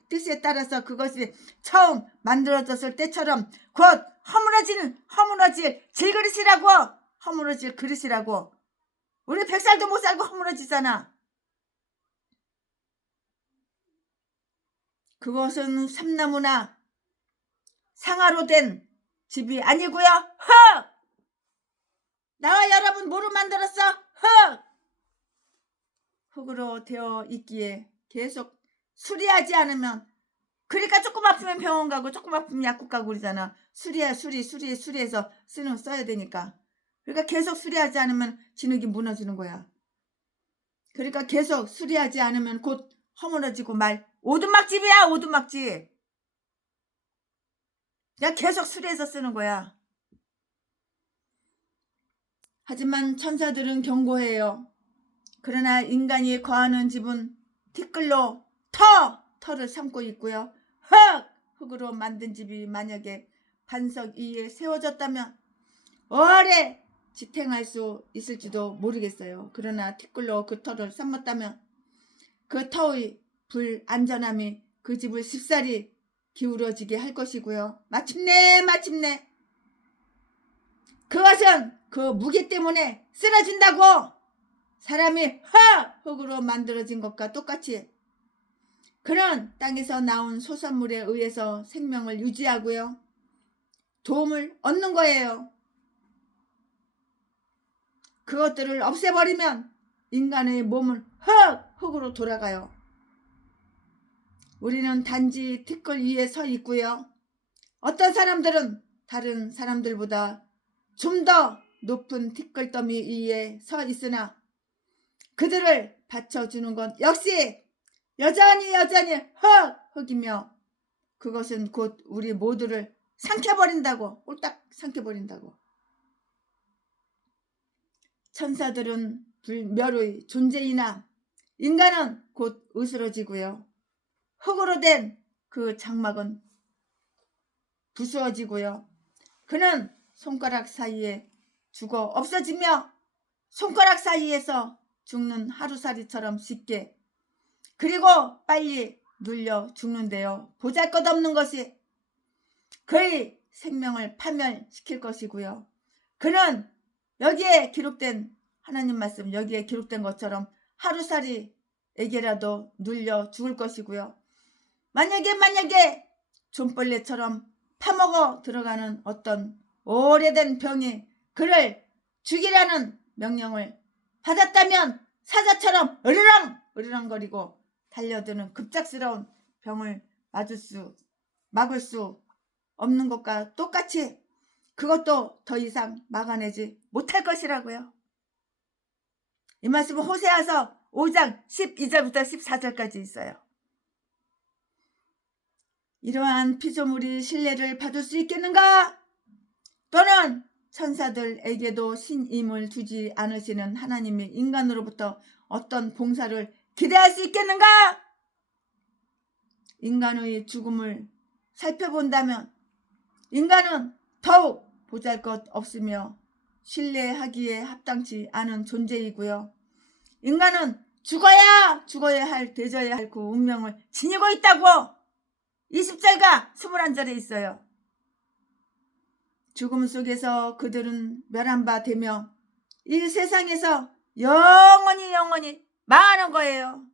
뜻에 따라서 그것이 처음 만들어졌을 때처럼 곧 허물어질 그릇이라고. 우리 100살도 못 살고 허물어지잖아. 그것은 삼나무나 상아로 된 집이 아니고요. 나와 여러분 뭐로 만들었어? 흙으로 되어 있기에 계속 수리하지 않으면, 그러니까 조금 아프면 병원 가고 조금 아프면 약국 가고 그러잖아. 수리해서 써야 되니까. 그러니까 계속 수리하지 않으면 진흙이 무너지는 거야. 그러니까 계속 수리하지 않으면 곧 허물어지고 오두막집이야. 오두막집. 그냥 계속 수리해서 쓰는 거야. 하지만 천사들은 견고해요. 그러나 인간이 거하는 집은 티끌로 터를 삼고 있고요. 흙으로 만든 집이 만약에 반석 위에 세워졌다면 오래 지탱할 수 있을지도 모르겠어요. 그러나 티끌로 그 터를 삼았다면 그 터의 불안전함이 그 집을 쉽사리 기울어지게 할 것이고요. 마침내 그것은 그 무게 때문에 쓰러진다고. 사람이 흙으로 만들어진 것과 똑같이 그는 땅에서 나온 소산물에 의해서 생명을 유지하고요. 도움을 얻는 거예요. 그것들을 없애버리면 인간의 몸은 흙으로 돌아가요. 우리는 단지 티끌 위에 서 있고요. 어떤 사람들은 다른 사람들보다 좀 더 높은 티끌더미 위에 서 있으나 그들을 받쳐주는 건 역시 여전히 흙이며 그것은 곧 우리 모두를 삼켜버린다고, 홀딱 삼켜버린다고. 천사들은 불멸의 존재이나 인간은 곧 으스러지고요. 흙으로 된 그 장막은 부수어지고요. 그는 손가락 사이에 죽어 없어지며 손가락 사이에서 죽는 하루살이처럼 쉽게 그리고 빨리 눌려 죽는데요. 보잘것없는 것이 그의 생명을 파멸시킬 것이고요. 그는 여기에 기록된 하나님 말씀 여기에 기록된 것처럼 하루살이에게라도 눌려 죽을 것이고요. 만약에 좀벌레처럼 파먹어 들어가는 어떤 오래된 병이 그를 죽이라는 명령을 받았다면 사자처럼 으르렁거리고 달려드는 급작스러운 병을 막을 수 없는 것과 똑같이 그것도 더 이상 막아내지 못할 것이라고요. 이 말씀은 호세아서 5장 12절부터 14절까지 있어요. 이러한 피조물이 신뢰를 받을 수 있겠는가? 또는 천사들에게도 신임을 두지 않으시는 하나님이 인간으로부터 어떤 봉사를 기대할 수 있겠는가? 인간의 죽음을 살펴본다면 인간은 더욱 보잘것없으며 신뢰하기에 합당치 않은 존재이고요. 인간은 죽어야 할 되져야 할 그 운명을 지니고 있다고 20절과 21절에 있어요. 죽음 속에서 그들은 멸한 바 되며 이 세상에서 영원히 망하는 거예요.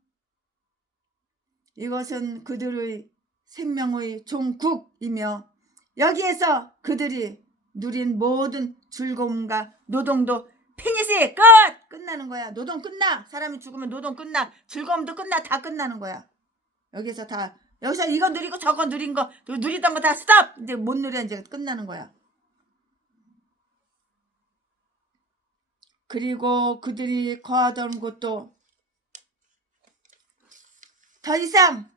이것은 그들의 생명의 종국이며 여기에서 그들이 누린 모든 즐거움과 노동도 피니시 끝나는 거야. 노동 끝나. 사람이 죽으면 노동 끝나. 즐거움도 끝나. 다 끝나는 거야. 여기서 이거 누리고 저거 누린 거 누리던 거 다 스톱. 이제 못 누려. 이제 끝나는 거야. 그리고 그들이 거하던 곳도 더 이상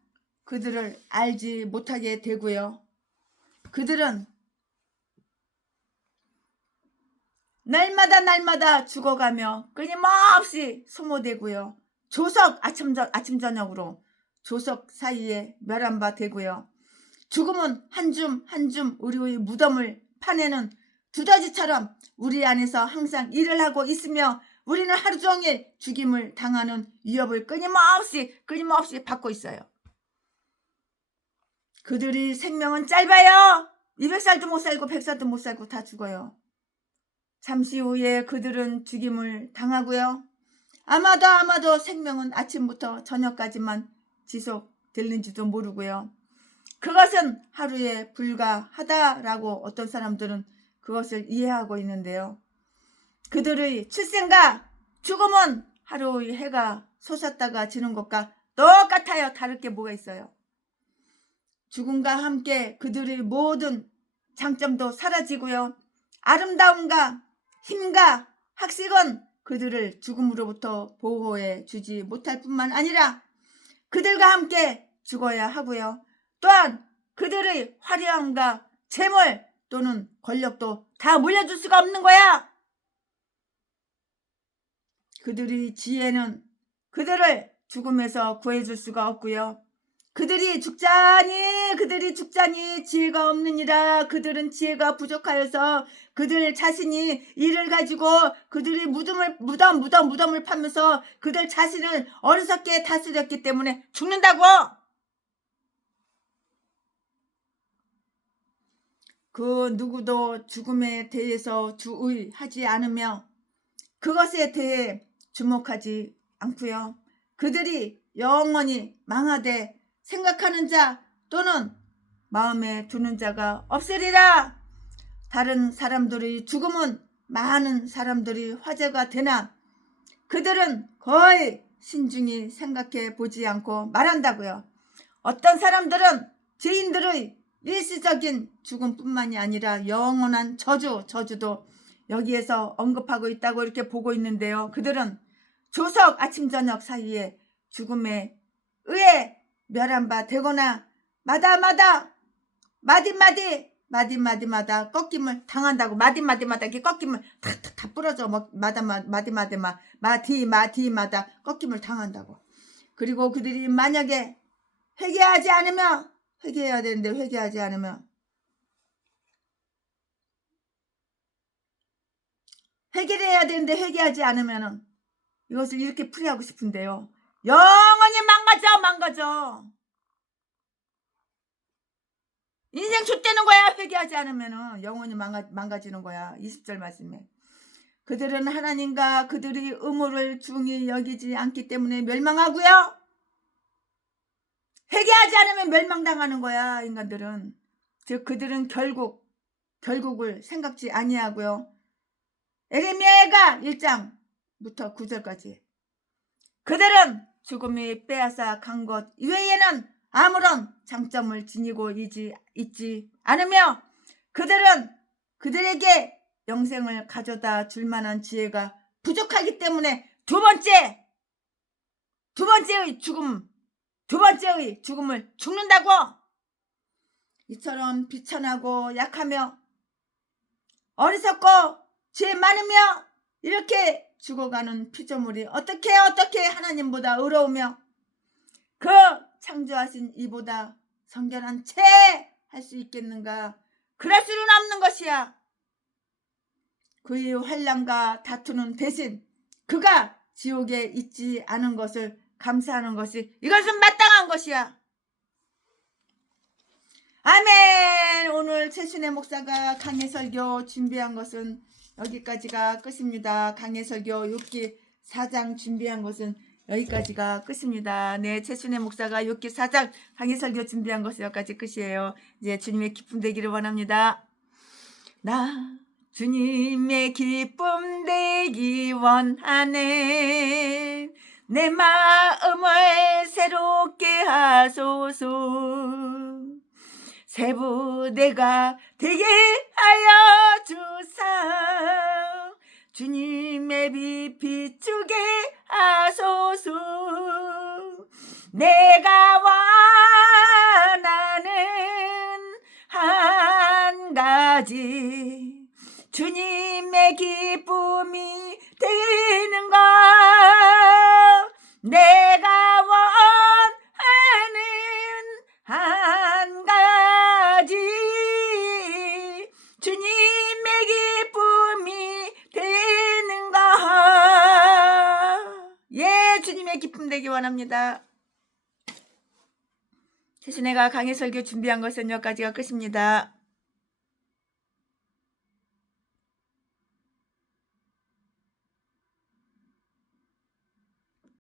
그들을 알지 못하게 되고요. 그들은 날마다 죽어가며 끊임없이 소모되고요. 아침 저녁으로 조석 사이에 멸한 바 되고요. 죽음은 한 줌 우리의 무덤을 파내는 두더지처럼 우리 안에서 항상 일을 하고 있으며 우리는 하루 종일 죽임을 당하는 위협을 끊임없이 받고 있어요. 그들이 생명은 짧아요. 200살도 못 살고 100살도 못 살고 다 죽어요. 잠시 후에 그들은 죽임을 당하고요. 아마도 생명은 아침부터 저녁까지만 지속될는지도 모르고요. 그것은 하루에 불과하다라고 어떤 사람들은 그것을 이해하고 있는데요. 그들의 출생과 죽음은 하루의 해가 솟았다가 지는 것과 똑같아요. 다를 게 뭐가 있어요. 죽음과 함께 그들의 모든 장점도 사라지고요. 아름다움과 힘과 학식은 그들을 죽음으로부터 보호해 주지 못할 뿐만 아니라 그들과 함께 죽어야 하고요. 또한 그들의 화려함과 재물 또는 권력도 다 물려줄 수가 없는 거야. 그들의 지혜는 그들을 죽음에서 구해줄 수가 없고요. 그들이 죽자니 지혜가 없느니라. 그들은 지혜가 부족하여서 그들 자신이 이를 가지고 그들이 무덤을 파면서 그들 자신을 어리석게 다스렸기 때문에 죽는다고. 그 누구도 죽음에 대해서 주의하지 않으며 그것에 대해 주목하지 않고요. 그들이 영원히 망하되 생각하는 자 또는 마음에 두는 자가 없으리라. 다른 사람들의 죽음은 많은 사람들이 화제가 되나 그들은 거의 신중히 생각해 보지 않고 말한다고요. 어떤 사람들은 죄인들의 일시적인 죽음뿐만이 아니라 영원한 저주도 여기에서 언급하고 있다고 이렇게 보고 있는데요. 그들은 조석 아침 저녁 사이에 죽음에 의해 멸한 바 되거나 마다마다 마디마디마다 꺾임을 당한다고. 마디마디마다 이렇게 꺾임을 다 부러져. 마디마다 꺾임을 당한다고. 그리고 그들이 만약에 회개하지 않으면, 회개해야 되는데 회개하지 않으면, 회개를 해야 되는데 회개하지 않으면은 이것을 이렇게 풀이하고 싶은데요. 영원히 망가져. 인생 좆되는 거야. 회개하지 않으면은 영원히 망가지는 거야. 20절 말씀에. 그들은 하나님과 그들의 의무를 중히 여기지 않기 때문에 멸망하고요. 회개하지 않으면 멸망당하는 거야. 인간들은. 즉 그들은 결국을 생각지 아니하고요. 에레미야가 1장부터 9절까지 그들은 죽음이 빼앗아 간 것 이외에는 아무런 장점을 지니고 있지 않으며 그들은 그들에게 영생을 가져다 줄 만한 지혜가 부족하기 때문에 두 번째의 죽음을 죽는다고. 이처럼 비천하고 약하며 어리석고 죄 많으며 이렇게 죽어가는 피조물이 어떻게 하나님보다 의로우며 그 창조하신 이보다 성결한 채 할 수 있겠는가. 그럴 수는 없는 것이야. 그의 환난과 다투는 대신 그가 지옥에 있지 않은 것을 감사하는 것이 이것은 마땅한 것이야. 아멘. 오늘 최순애 목사가 강해 설교 준비한 것은 여기까지가 끝입니다. 강해 설교 6기 4장 준비한 것은 여기까지가 끝입니다. 네, 최순애 목사가 6기 4장 강해 설교 준비한 것은 여기까지 끝이에요. 이제 주님의 기쁨 되기를 원합니다. 나 주님의 기쁨 되기 원하네. 내 마음을 새롭게 하소서. 새 부대가 되게 하여 주사. 주님의 빛 비추게 하소서. 내가 원하는 한 가지 주님의 기쁨이 되는 것. 내가 원하는 한 가지 주님의 기쁨이 되는 것. 예, 주님의 기쁨 되기 원합니다. 최순애가 강해 설교 준비한 것은 여기까지가 끝입니다.